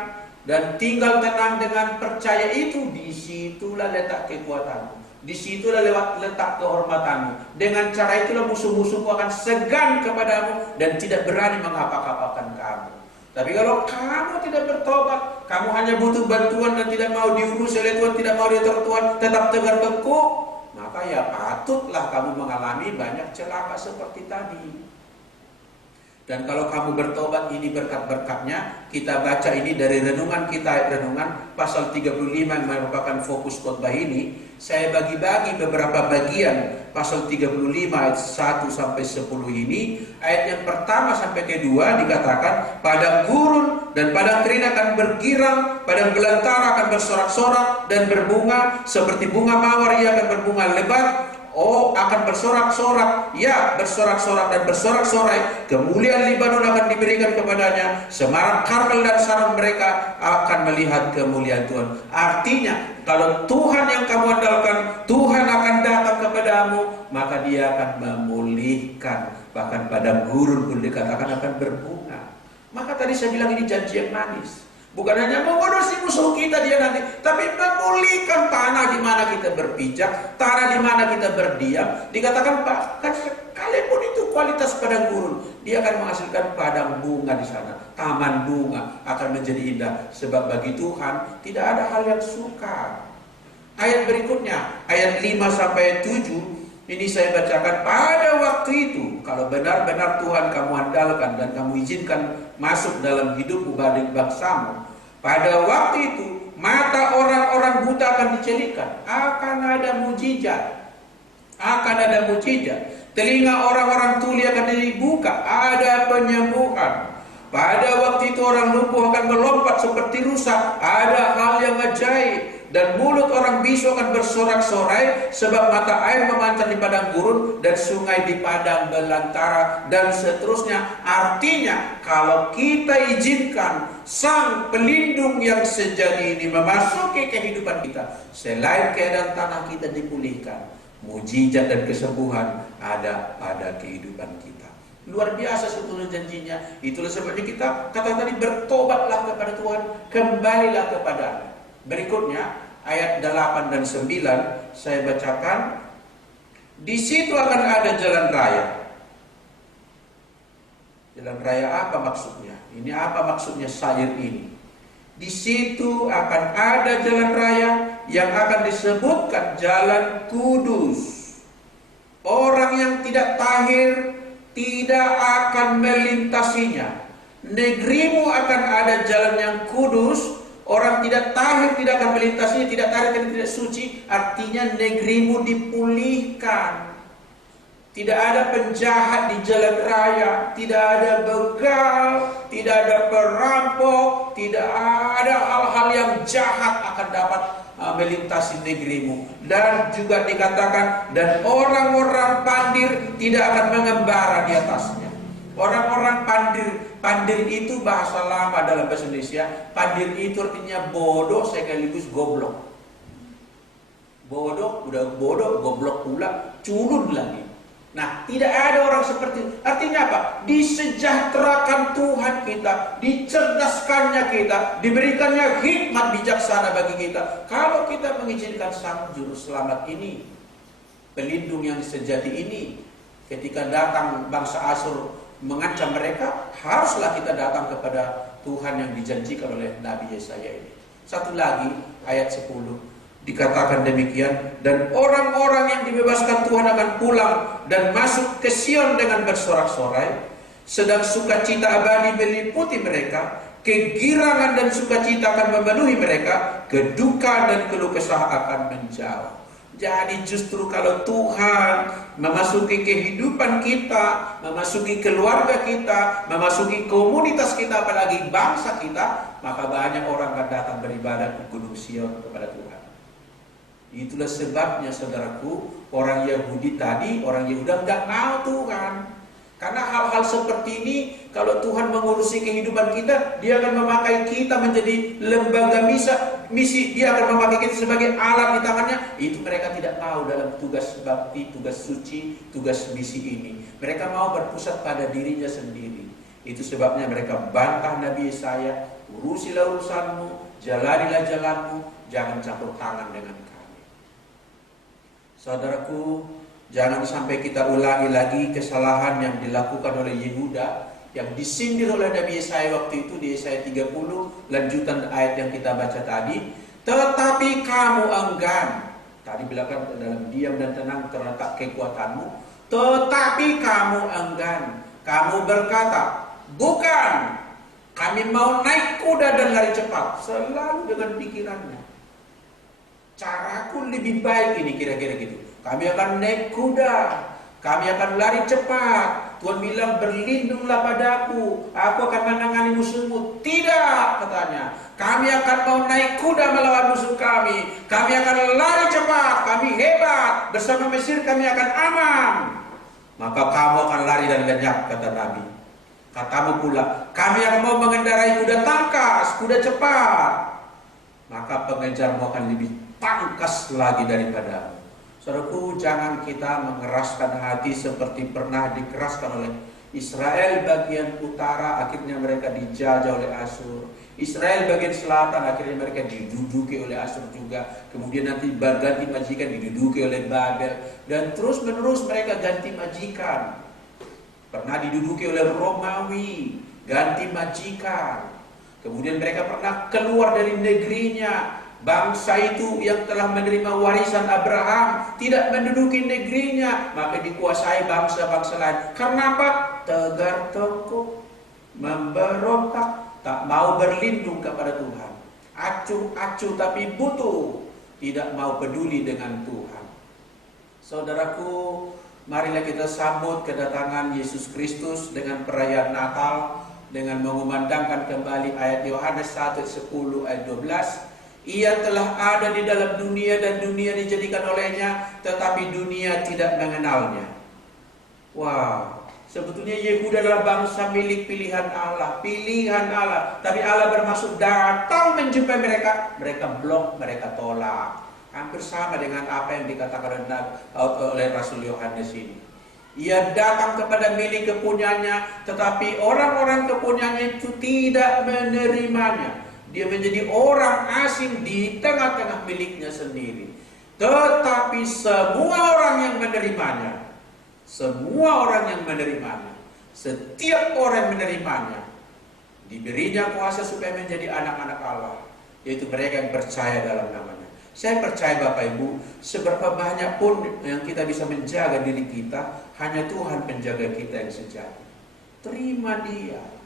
dan tinggal tenang dengan percaya itu, disitulah letak kekuatanmu. Disitulah letak kehormatanmu. Dengan cara itulah musuh-musuhmu akan segan kepadamu dan tidak berani mengapa-apakan kamu. Tapi kalau kamu tidak bertobat, kamu hanya butuh bantuan dan tidak mau diurus oleh Tuhan, tidak mau diatur Tuhan, tetap tegar teguh, maka ya patutlah kamu mengalami banyak celaka seperti tadi. Dan kalau kamu bertobat, ini berkat-berkatnya. Kita baca ini dari renungan kita, ayat renungan pasal 35 yang merupakan fokus khotbah ini. Saya bagi-bagi beberapa bagian pasal 35 ayat 1 sampai 10 ini. Ayat yang pertama sampai kedua dikatakan, padang gurun dan padang kering akan bergirang, padang belantara akan bersorak-sorak dan berbunga, seperti bunga mawar ia akan berbunga lebat. Oh, akan bersorak-sorak. Ya, bersorak-sorak dan bersorak-sorai. Kemuliaan Libanon akan diberikan kepadanya. Semarang Karmel dan Saron mereka akan melihat kemuliaan Tuhan. Artinya, kalau Tuhan yang kamu andalkan, Tuhan akan datang kepadamu, maka Dia akan memulihkan. Bahkan padang gurun pun dikatakan akan berbunga. Maka tadi saya bilang ini janji yang manis. Bukan hanya mengodosi musuh kita dia nanti, tapi memulihkan tanah di mana kita berpijak, tanah di mana kita berdiam. Dikatakan bahkan sekalipun itu kualitas padang gurun, dia akan menghasilkan padang bunga di sana. Taman bunga akan menjadi indah. Sebab bagi Tuhan tidak ada hal yang sukar. Ayat berikutnya, ayat 5 sampai 7, ini saya bacakan. Pada waktu itu, kalau benar-benar Tuhan kamu andalkan dan kamu izinkan masuk dalam hidupmu banding bangsamu, pada waktu itu mata orang-orang buta akan dicelikan, akan ada mujizat, akan ada mujizat. Telinga orang-orang tuli akan dibuka, ada penyembuhan. Pada waktu itu orang lumpuh akan melompat seperti rusa, ada hal yang ajaib. Dan mulut orang bisu akan bersorak-sorai, sebab mata air memancar di padang gurun dan sungai di padang belantara, dan seterusnya. Artinya, kalau kita izinkan Sang Pelindung yang sejati ini memasuki kehidupan kita, selain keadaan tanah kita dipulihkan, mujizat dan kesembuhan ada pada kehidupan kita. Luar biasa sebetulnya janjinya. Itulah sebabnya kita kata tadi, bertobatlah kepada Tuhan, kembalilah kepada-Nya. Berikutnya ayat 8 dan 9 saya bacakan. Di situ akan ada jalan raya. Jalan raya apa maksudnya? Ini apa maksudnya syair ini? Di situ akan ada jalan raya yang akan disebutkan jalan kudus. Orang yang tidak tahir tidak akan melintasinya. Negerimu akan ada jalan yang kudus. Orang tidak tahir tidak akan melintasinya. Tidak tahir dan tidak suci, artinya negerimu dipulihkan. Tidak ada penjahat di jalan raya, tidak ada begal, tidak ada perampok, tidak ada hal-hal yang jahat akan dapat melintasi negerimu. Dan juga dikatakan, dan orang-orang pandir tidak akan mengembara di atasnya. Orang-orang pandir itu bahasa lama dalam bahasa Indonesia. Pandir itu artinya bodoh sekaligus goblok. Bodoh, udah bodoh, goblok pula, culun lagi. Nah, tidak ada orang seperti itu. Artinya apa? Disejahterakan Tuhan kita, dicerdaskannya kita, diberikannya hikmat bijaksana bagi kita. Kalau kita mengizinkan Sang Juru Selamat ini, pelindung yang sejati ini, ketika datang bangsa Asyur mengancam mereka, haruslah kita datang kepada Tuhan yang dijanjikan oleh Nabi Yesaya ini. Satu lagi, ayat 10 dikatakan demikian, dan orang-orang yang dibebaskan Tuhan akan pulang dan masuk ke Sion dengan bersorak-sorai, sedang sukacita abadi meliputi mereka, kegirangan dan sukacita akan memenuhi mereka, kedukaan dan keluh kesah akan menjauh. Jadi justru kalau Tuhan memasuki kehidupan kita, memasuki keluarga kita, memasuki komunitas kita, apalagi bangsa kita, maka banyak orang akan datang beribadah ke Gunung Sion kepada Tuhan. Itulah sebabnya saudaraku, orang Yahudi tadi, orang Yehuda nggak mau Tuhan. Karena hal-hal seperti ini, kalau Tuhan mengurusi kehidupan kita, Dia akan memakai kita menjadi lembaga misi. Dia akan memakai kita sebagai alat di tangannya. Itu mereka tidak mau dalam tugas bakti, tugas suci, tugas misi ini. Mereka mau berpusat pada dirinya sendiri. Itu sebabnya mereka bantah Nabi Yesaya, urusilah urusanmu, jalanilah jalanmu, jangan campur tangan dengan kami. Saudaraku, jangan sampai kita ulangi lagi kesalahan yang dilakukan oleh Yehuda, yang disindir oleh Nabi Yesaya waktu itu di Yesaya 30, lanjutan ayat yang kita baca tadi. Tetapi kamu enggan. Tadi bilangkan dalam diam dan tenang terletak kekuatanmu. Tetapi kamu enggan. Kamu berkata, bukan, kami mau naik kuda dan lari cepat. Selalu dengan pikirannya, caraku lebih baik ini, kira-kira gitu. Kami akan naik kuda, kami akan lari cepat. Tuhan bilang berlindunglah padaku, aku akan menangani musuhmu. Tidak, katanya. Kami akan mau naik kuda melawan musuh kami. Kami akan lari cepat, kami hebat. Bersama Mesir kami akan aman. Maka kamu akan lari dan lenyap, kata Nabi. Katamu pula, kami akan mau mengendarai kuda tangkas, kuda cepat. Maka pengejarmu akan lebih tangkas lagi daripadamu. Saudaraku, jangan kita mengeraskan hati seperti pernah dikeraskan oleh Israel bagian utara, akhirnya mereka dijajah oleh Asyur. Israel bagian selatan, akhirnya mereka diduduki oleh Asyur juga. Kemudian nanti ganti majikan, diduduki oleh Babel. Dan terus menerus mereka ganti majikan. Pernah diduduki oleh Romawi, ganti majikan. Kemudian mereka pernah keluar dari negerinya. Bangsa itu yang telah menerima warisan Abraham tidak menduduki negerinya, maka dikuasai bangsa-bangsa lain. Karena apa? Tegar tengkuk, memberontak, tak mau berlindung kepada Tuhan. Acuh-acuh tapi butuh, tidak mau peduli dengan Tuhan. Saudaraku, marilah kita sambut kedatangan Yesus Kristus dengan perayaan Natal, dengan mengumandangkan kembali ayat Yohanes 1:10 ayat 12. Ia telah ada di dalam dunia dan dunia dijadikan olehnya, tetapi dunia tidak mengenalnya. Wow, sebetulnya Yehuda adalah bangsa milik pilihan Allah. Tapi Allah bermaksud datang menjumpai mereka. Mereka blok, mereka tolak. Hampir sama dengan apa yang dikatakan oleh Rasul Yohanes ini. Ia datang kepada milik kepunyanya, tetapi orang-orang kepunyanya itu tidak menerimanya. Dia menjadi orang asing di tengah-tengah miliknya sendiri. Tetapi semua orang yang menerimanya, setiap orang yang menerimanya, diberinya kuasa supaya menjadi anak-anak Allah, yaitu mereka yang percaya dalam namanya. Saya percaya Bapak Ibu, seberapa banyak pun yang kita bisa menjaga diri kita, hanya Tuhan penjaga kita yang sejati. Terima Dia.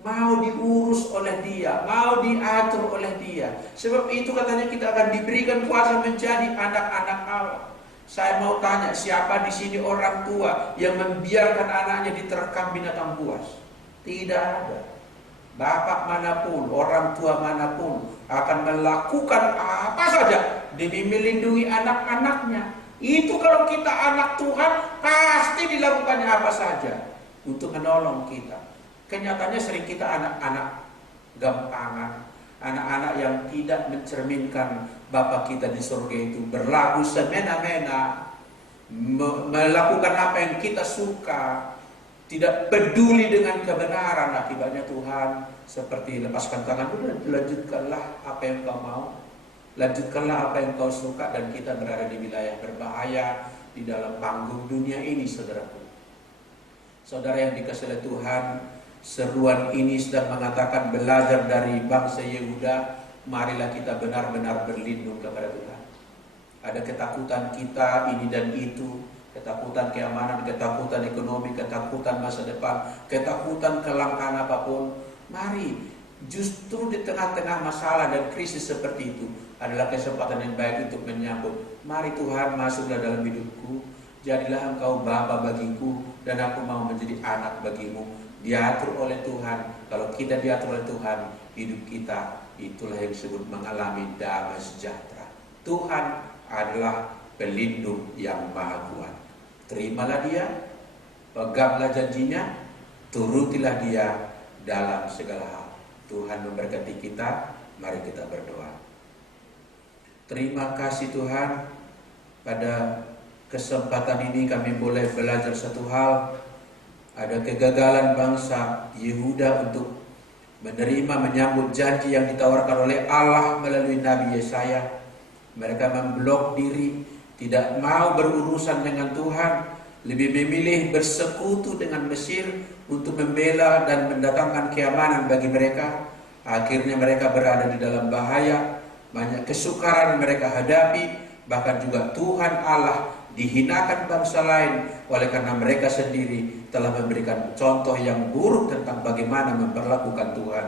Mau diurus oleh Dia, mau diatur oleh Dia. Sebab itu katanya kita akan diberikan kuasa menjadi anak-anak Allah. Saya mau tanya, siapa di sini orang tua yang membiarkan anaknya diterkam binatang buas? Tidak ada. Bapak manapun, orang tua manapun akan melakukan apa saja demi melindungi anak-anaknya. Itu kalau kita anak Tuhan, pasti dilakukannya apa saja untuk menolong kita. Kenyataannya sering kita anak-anak gampangan, anak-anak yang tidak mencerminkan Bapa kita di surga itu, berlaku semena-mena, melakukan apa yang kita suka, tidak peduli dengan kebenaran. Akibatnya Tuhan seperti lepaskan tangan, lanjutkanlah apa yang kau mau, lanjutkanlah apa yang kau suka, dan kita berada di wilayah berbahaya di dalam panggung dunia ini, saudaraku. Saudara yang dikasihi oleh Tuhan, seruan ini sedang mengatakan belajar dari bangsa Yehuda, marilah kita benar-benar berlindung kepada Tuhan. Ada ketakutan kita ini dan itu, ketakutan keamanan, ketakutan ekonomi, ketakutan masa depan, ketakutan kelangkaan apapun. Mari, justru di tengah-tengah masalah dan krisis seperti itu adalah kesempatan yang baik untuk menyambut. Mari Tuhan, masuklah dalam hidupku, jadilah Engkau Bapa bagiku, dan aku mau menjadi anak bagimu. Diatur oleh Tuhan. Kalau kita diatur oleh Tuhan, hidup kita itulah yang disebut mengalami damai sejahtera. Tuhan adalah pelindung yang maha kuat. Terimalah Dia, peganglah janjinya, turutilah Dia dalam segala hal. Tuhan memberkati kita. Mari kita berdoa. Terima kasih Tuhan, pada kesempatan ini kami boleh belajar satu hal. Ada kegagalan bangsa Yehuda untuk menerima, menyambut janji yang ditawarkan oleh Allah melalui Nabi Yesaya. Mereka memblok diri, tidak mau berurusan dengan Tuhan, lebih memilih bersekutu dengan Mesir untuk membela dan mendatangkan keamanan bagi mereka. Akhirnya mereka berada di dalam bahaya, banyak kesukaran yang mereka hadapi, bahkan juga Tuhan Allah dihinakan bangsa lain oleh karena mereka sendiri telah memberikan contoh yang buruk tentang bagaimana memperlakukan Tuhan.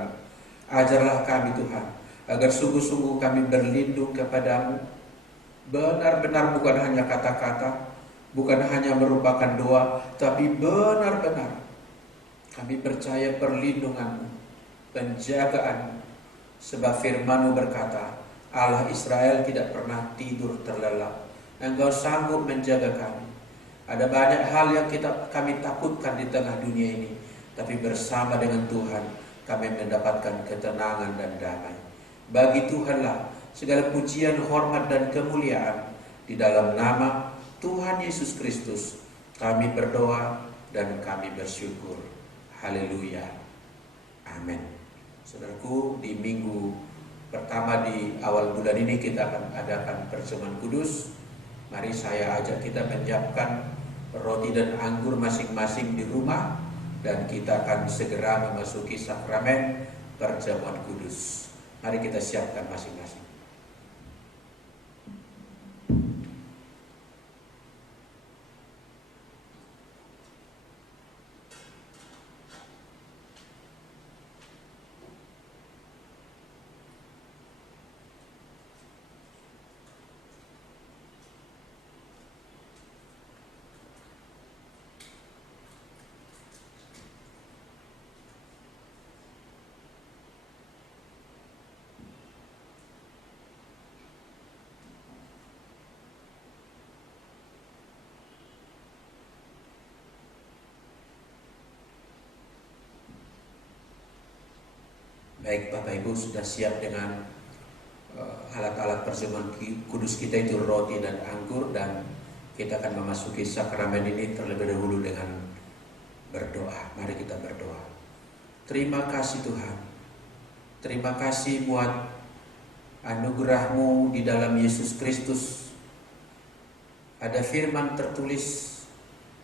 Ajarlah kami Tuhan, agar sungguh-sungguh kami berlindung kepadamu, benar-benar bukan hanya kata-kata, bukan hanya merupakan doa, tapi benar-benar kami percaya perlindungan-Mu, penjagaan-Mu. Sebab firman-Mu berkata, Allah Israel tidak pernah tidur terlelap. Engkau sanggup menjaga kami. Ada banyak hal yang kami takutkan di tengah dunia ini, tapi bersama dengan Tuhan kami mendapatkan ketenangan dan damai. Bagi Tuhanlah segala pujian, hormat, dan kemuliaan. Di dalam nama Tuhan Yesus Kristus kami berdoa dan kami bersyukur. Haleluya. Amin. Saudaraku, di minggu pertama di awal bulan ini kita akan adakan perjamuan kudus. Mari saya ajak kita menyiapkan roti dan anggur masing-masing di rumah, dan kita akan segera memasuki sakramen perjamuan kudus. Mari kita siapkan masing-masing. Baik, Bapak Ibu sudah siap dengan alat-alat perjamuan kudus kita, itu roti dan anggur, dan kita akan memasuki sakramen ini terlebih dahulu dengan berdoa. Mari kita berdoa. Terima kasih Tuhan. Terima kasih buat anugerah-Mu di dalam Yesus Kristus. Ada firman tertulis,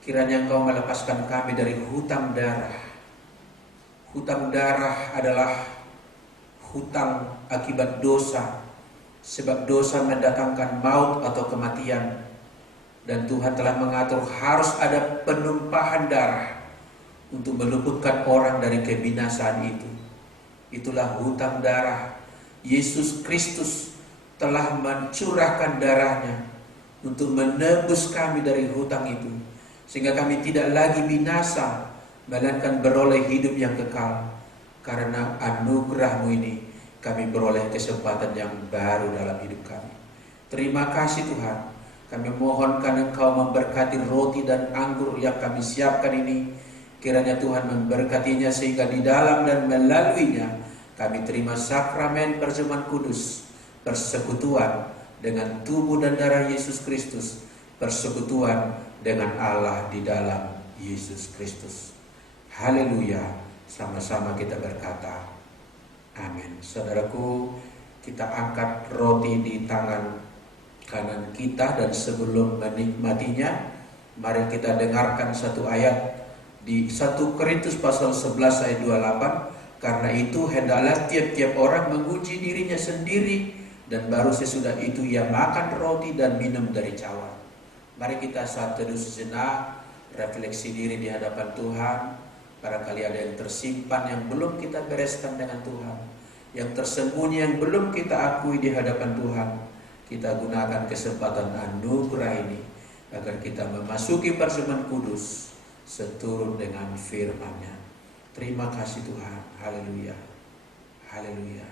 kiranya Engkau melepaskan kami dari hutang darah. Hutang darah adalah hutang akibat dosa, sebab dosa mendatangkan maut atau kematian, dan Tuhan telah mengatur harus ada penumpahan darah untuk meluputkan orang dari kebinasaan itu. Itulah hutang darah. Yesus Kristus telah mencurahkan darahnya untuk menebus kami dari hutang itu, sehingga kami tidak lagi binasa, melainkan beroleh hidup yang kekal. Karena anugerah-Mu ini kami beroleh kesempatan yang baru dalam hidup kami. Terima kasih Tuhan. Kami mohonkan Engkau memberkati roti dan anggur yang kami siapkan ini. Kiranya Tuhan memberkatinya sehingga di dalam dan melaluinya kami terima sakramen perjamuan kudus, persekutuan dengan tubuh dan darah Yesus Kristus, persekutuan dengan Allah di dalam Yesus Kristus. Haleluya. Sama-sama kita berkata amin. Saudaraku, kita angkat roti di tangan kanan kita, dan sebelum menikmatinya, mari kita dengarkan satu ayat di 1 Korintus pasal 11 ayat 28. Karena itu hendaklah tiap-tiap orang menguji dirinya sendiri, dan baru sesudah itu ia makan roti dan minum dari cawan. Mari kita saat teduh sejenak, refleksi diri di hadapan Tuhan. Barangkali ada yang tersimpan yang belum kita bereskan dengan Tuhan, yang tersembunyi yang belum kita akui di hadapan Tuhan. Kita gunakan kesempatan anugerah ini agar kita memasuki perjamuan kudus seturut dengan firman-Nya. Terima kasih Tuhan. Haleluya. Haleluya.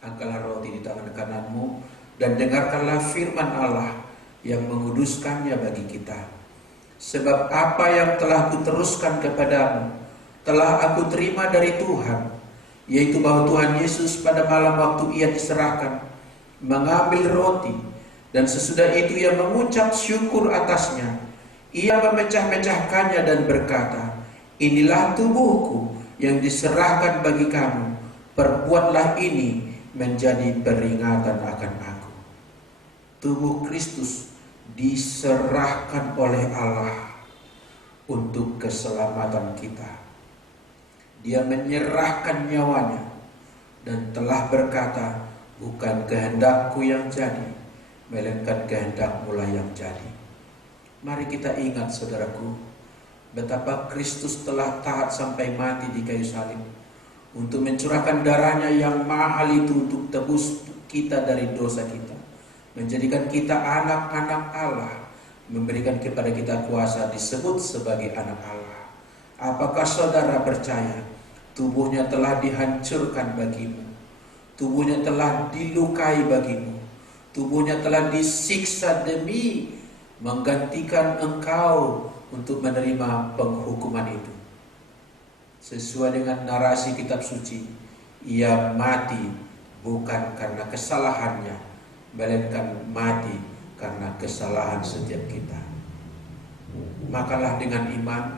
Angkatlah roti di tangan kananmu dan dengarkanlah firman Allah yang menguduskannya bagi kita. Sebab apa yang telah kuteruskan kepadamu telah aku terima dari Tuhan, yaitu bahwa Tuhan Yesus pada malam waktu ia diserahkan mengambil roti, dan sesudah itu ia mengucap syukur atasnya. Ia memecah-mecahkannya dan berkata, inilah tubuhku yang diserahkan bagi kamu, perbuatlah ini menjadi peringatan akan aku. Tubuh Kristus diserahkan oleh Allah untuk keselamatan kita. Dia menyerahkan nyawanya dan telah berkata, bukan kehendakku yang jadi, melainkan kehendak-Mu lah yang jadi. Mari kita ingat saudaraku, betapa Kristus telah taat sampai mati di kayu salib untuk mencurahkan darahnya yang mahal itu untuk tebus kita dari dosa kita, menjadikan kita anak-anak Allah, memberikan kepada kita kuasa disebut sebagai anak Allah. Apakah saudara percaya tubuhnya telah dihancurkan bagimu, tubuhnya telah dilukai bagimu, tubuhnya telah disiksa demi menggantikan engkau untuk menerima penghukuman itu? Sesuai dengan narasi kitab suci, ia mati bukan karena kesalahannya, melainkan mati karena kesalahan setiap kita. Makalah dengan iman,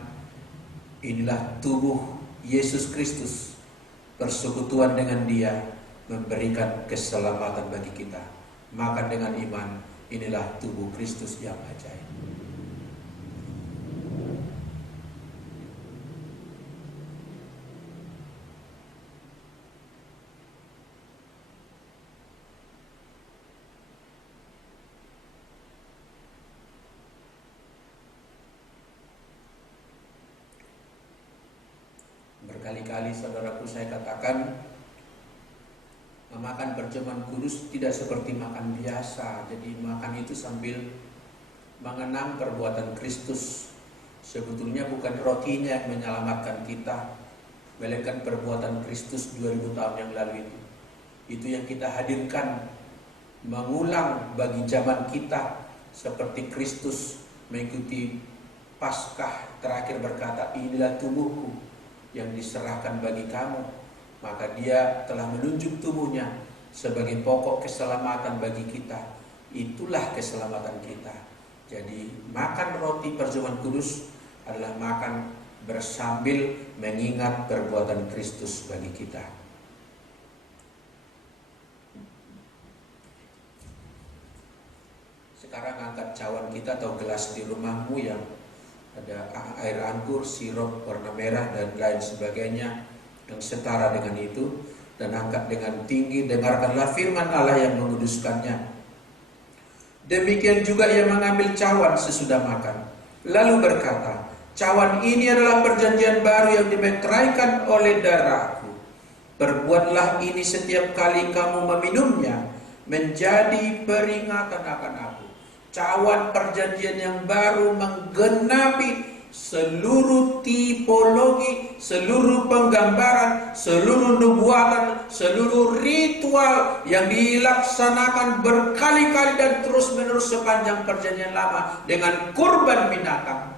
inilah tubuh Yesus Kristus, persekutuan dengan Dia memberikan keselamatan bagi kita. Makan dengan iman, inilah tubuh Kristus yang ajaib. Berkali-kali saudaraku saya katakan, memakan perjamuan kudus tidak seperti makan biasa. Jadi makan itu sambil mengenang perbuatan Kristus. Sebetulnya bukan rotinya yang menyelamatkan kita, melainkan perbuatan Kristus 2000 tahun yang lalu itu. Itu yang kita hadirkan, mengulang bagi zaman kita, seperti Kristus mengikuti Paskah terakhir berkata, inilah tubuhku yang diserahkan bagi kamu. Maka Dia telah menunjuk tubuhnya sebagai pokok keselamatan bagi kita. Itulah keselamatan kita. Jadi makan roti perjamuan kudus adalah makan bersambil mengingat perbuatan Kristus bagi kita. Sekarang angkat cawan kita atau gelas di rumahmu yang ada air anggur, sirup warna merah dan lain sebagainya yang setara dengan itu, dan angkat dengan tinggi, dengarkanlah firman Allah yang menguduskannya. Demikian juga ia mengambil cawan sesudah makan, lalu berkata, cawan ini adalah perjanjian baru yang dimeteraikan oleh darahku. Perbuatlah ini setiap kali kamu meminumnya, menjadi peringatan akan aku. Cawan perjanjian yang baru menggenapi seluruh tipologi, seluruh penggambaran, seluruh nubuatan, seluruh ritual yang dilaksanakan berkali-kali dan terus-menerus sepanjang perjanjian lama dengan kurban binatang.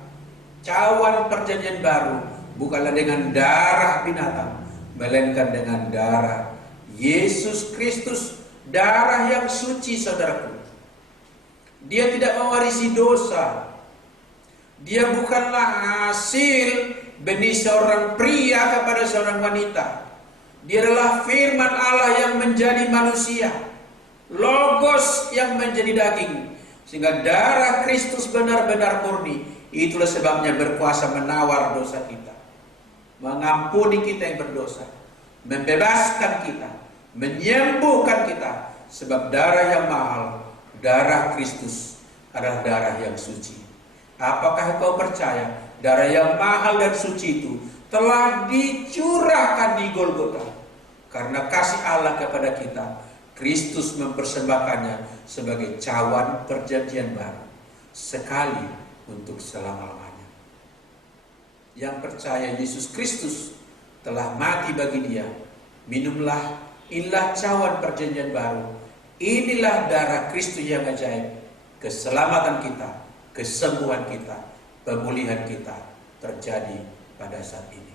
Cawan perjanjian baru bukanlah dengan darah binatang, melainkan dengan darah Yesus Kristus, darah yang suci, saudaraku. Dia tidak mewarisi dosa. Dia bukanlah hasil benih seorang pria kepada seorang wanita. Dia adalah firman Allah yang menjadi manusia, Logos yang menjadi daging, sehingga darah Kristus benar-benar murni. Itulah sebabnya berkuasa menawar dosa kita, mengampuni kita yang berdosa, membebaskan kita, menyembuhkan kita. Sebab darah yang mahal, darah Kristus, adalah darah yang suci. Apakah kau percaya darah yang mahal dan suci itu telah dicurahkan di Golgota? Karena kasih Allah kepada kita, Kristus mempersembahkannya sebagai cawan perjanjian baru, sekali untuk selama-lamanya. Yang percaya Yesus Kristus telah mati bagi dia, minumlah, inilah cawan perjanjian baru. Inilah darah Kristus yang ajaib. Keselamatan kita, kesembuhan kita, pemulihan kita terjadi pada saat ini.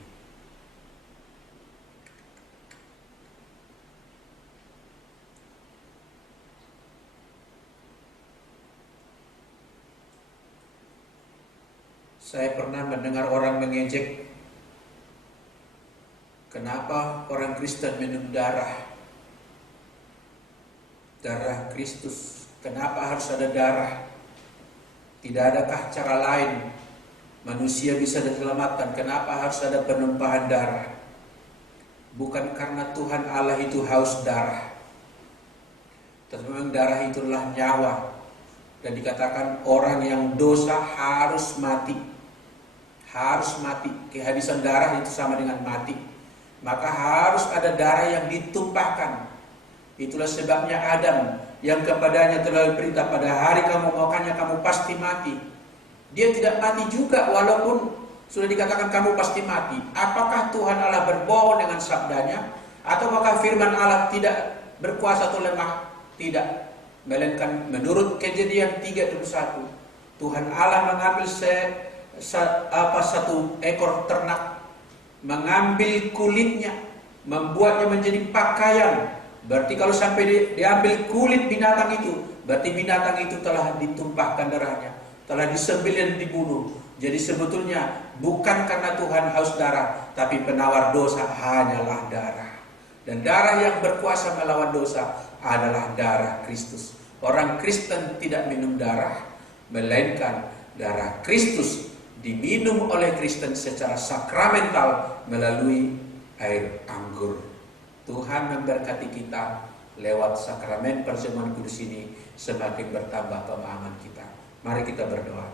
Saya pernah mendengar orang mengejek, kenapa orang Kristen minum darah Kristus? Kenapa harus ada darah? Tidak adakah cara lain manusia bisa diselamatkan? Kenapa harus ada penumpahan darah? Bukan karena Tuhan Allah itu haus darah, tetapi memang darah itulah nyawa. Dan dikatakan orang yang dosa harus mati. Harus mati. Kehabisan darah itu sama dengan mati. Maka harus ada darah yang ditumpahkan. Itulah sebabnya Adam yang kepadanya telah berita pada hari kamu makannya kamu pasti mati. Dia tidak mati juga walaupun sudah dikatakan kamu pasti mati. Apakah Tuhan Allah berbohong dengan sabdanya? Atau apakah firman Allah tidak berkuasa atau lemah? Tidak. Melainkan menurut Kejadian 3:21, Tuhan Allah mengambil satu ekor ternak, mengambil kulitnya, membuatnya menjadi pakaian. Berarti kalau sampai diambil kulit binatang itu, berarti binatang itu telah ditumpahkan darahnya, telah disembelih dan dibunuh. Jadi sebetulnya bukan karena Tuhan haus darah, tapi penawar dosa hanyalah darah. Dan darah yang berkuasa melawan dosa adalah darah Kristus. Orang Kristen tidak minum darah, melainkan darah Kristus diminum oleh Kristen secara sakramental melalui air anggur. Tuhan memberkati kita lewat sakramen perjamuan kudus ini, semakin bertambah pemahaman kita. Mari kita berdoa.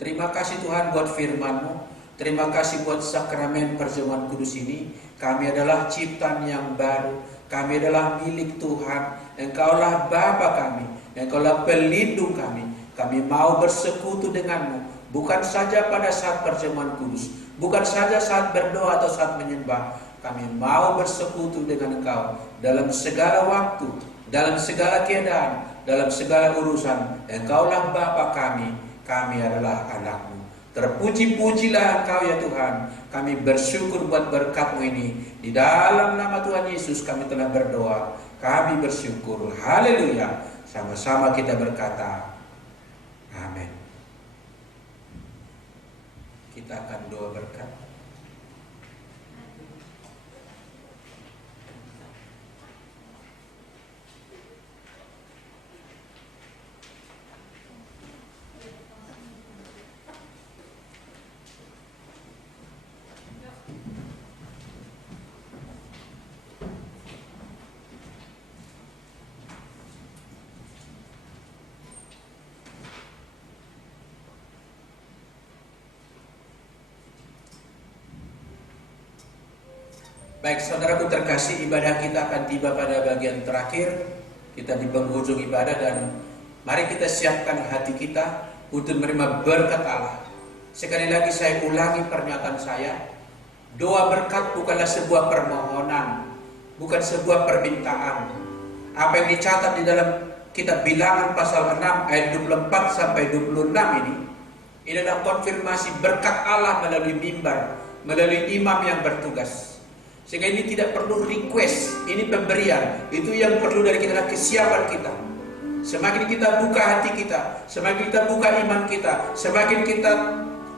Terima kasih Tuhan buat firman-Mu. Terima kasih buat sakramen perjamuan kudus ini. Kami adalah ciptaan yang baru. Kami adalah milik Tuhan. Engkaulah Bapa kami. Engkaulah pelindung kami. Kami mau bersekutu dengan-Mu. Bukan saja pada saat perjamuan kudus. Bukan saja saat berdoa atau saat menyembah. Kami mau bersekutu dengan Engkau dalam segala waktu, dalam segala keadaan, dalam segala urusan. Engkaulah Bapa kami. Kami adalah anak-Mu. Terpuji-pujilah Engkau ya Tuhan. Kami bersyukur buat berkat-Mu ini. Di dalam nama Tuhan Yesus kami telah berdoa. Kami bersyukur. Haleluya. Sama-sama kita berkata, amin. Kita akan doa berkat. Baik saudaraku terkasih, ibadah kita akan tiba pada bagian terakhir. Kita di penghujung ibadah dan mari kita siapkan hati kita untuk menerima berkat Allah. Sekali lagi saya ulangi pernyataan saya. Doa berkat bukanlah sebuah permohonan, bukan sebuah permintaan. Apa yang dicatat di dalam kitab Bilangan pasal 6 ayat 24 sampai 26 ini adalah konfirmasi berkat Allah melalui mimbar, melalui imam yang bertugas. Sehingga ini tidak perlu request, ini pemberian. Itu yang perlu dari kita adalah kesiapan kita. Semakin kita buka hati kita, semakin kita buka iman kita, semakin kita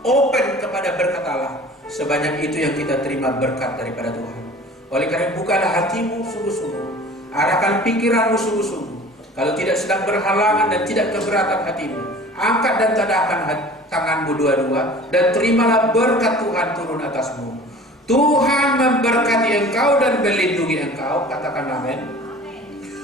open kepada berkat Allah, sebanyak itu yang kita terima berkat daripada Tuhan. Oleh karena bukalah hatimu sungguh-sungguh, arahkan pikiranmu sungguh-sungguh. Kalau tidak sedang berhalangan dan tidak keberatan hatimu, angkat dan tadahkan tanganmu dua-dua dan terimalah berkat Tuhan turun atasmu. Tuhan memberkati engkau dan melindungi engkau. Katakan amin.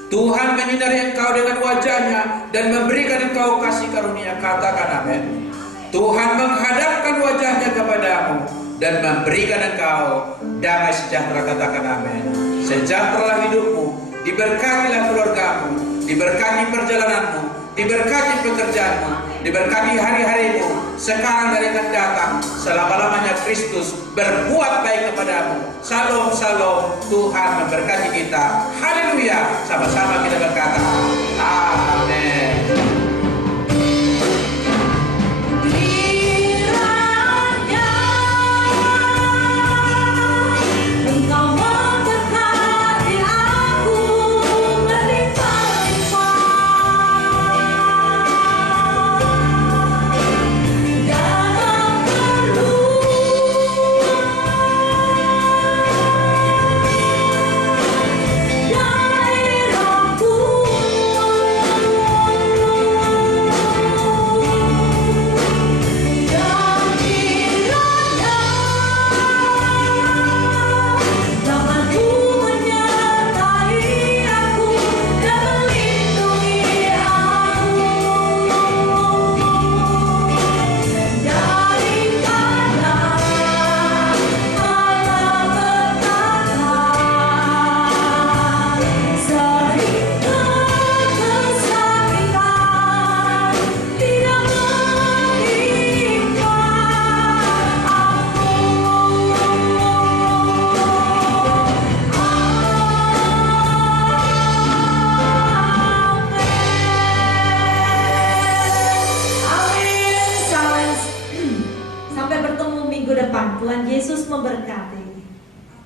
Tuhan menyinari engkau dengan wajahnya dan memberikan engkau kasih karunia. Katakan amin. Tuhan menghadapkan wajahnya kepadamu dan memberikan engkau damai sejahtera. Katakan amin. Sejahteralah hidupmu, diberkatilah keluargamu, diberkati perjalananmu, diberkati pekerjaanmu, diberkati hari-harimu sekarang dan akan datang, selama-lamanya Kristus berbuat baik kepadamu. Shalom, shalom. Tuhan memberkati kita. Haleluya. Sama-sama kita berkata, amin. Tuhan. Tuhan Yesus memberkati.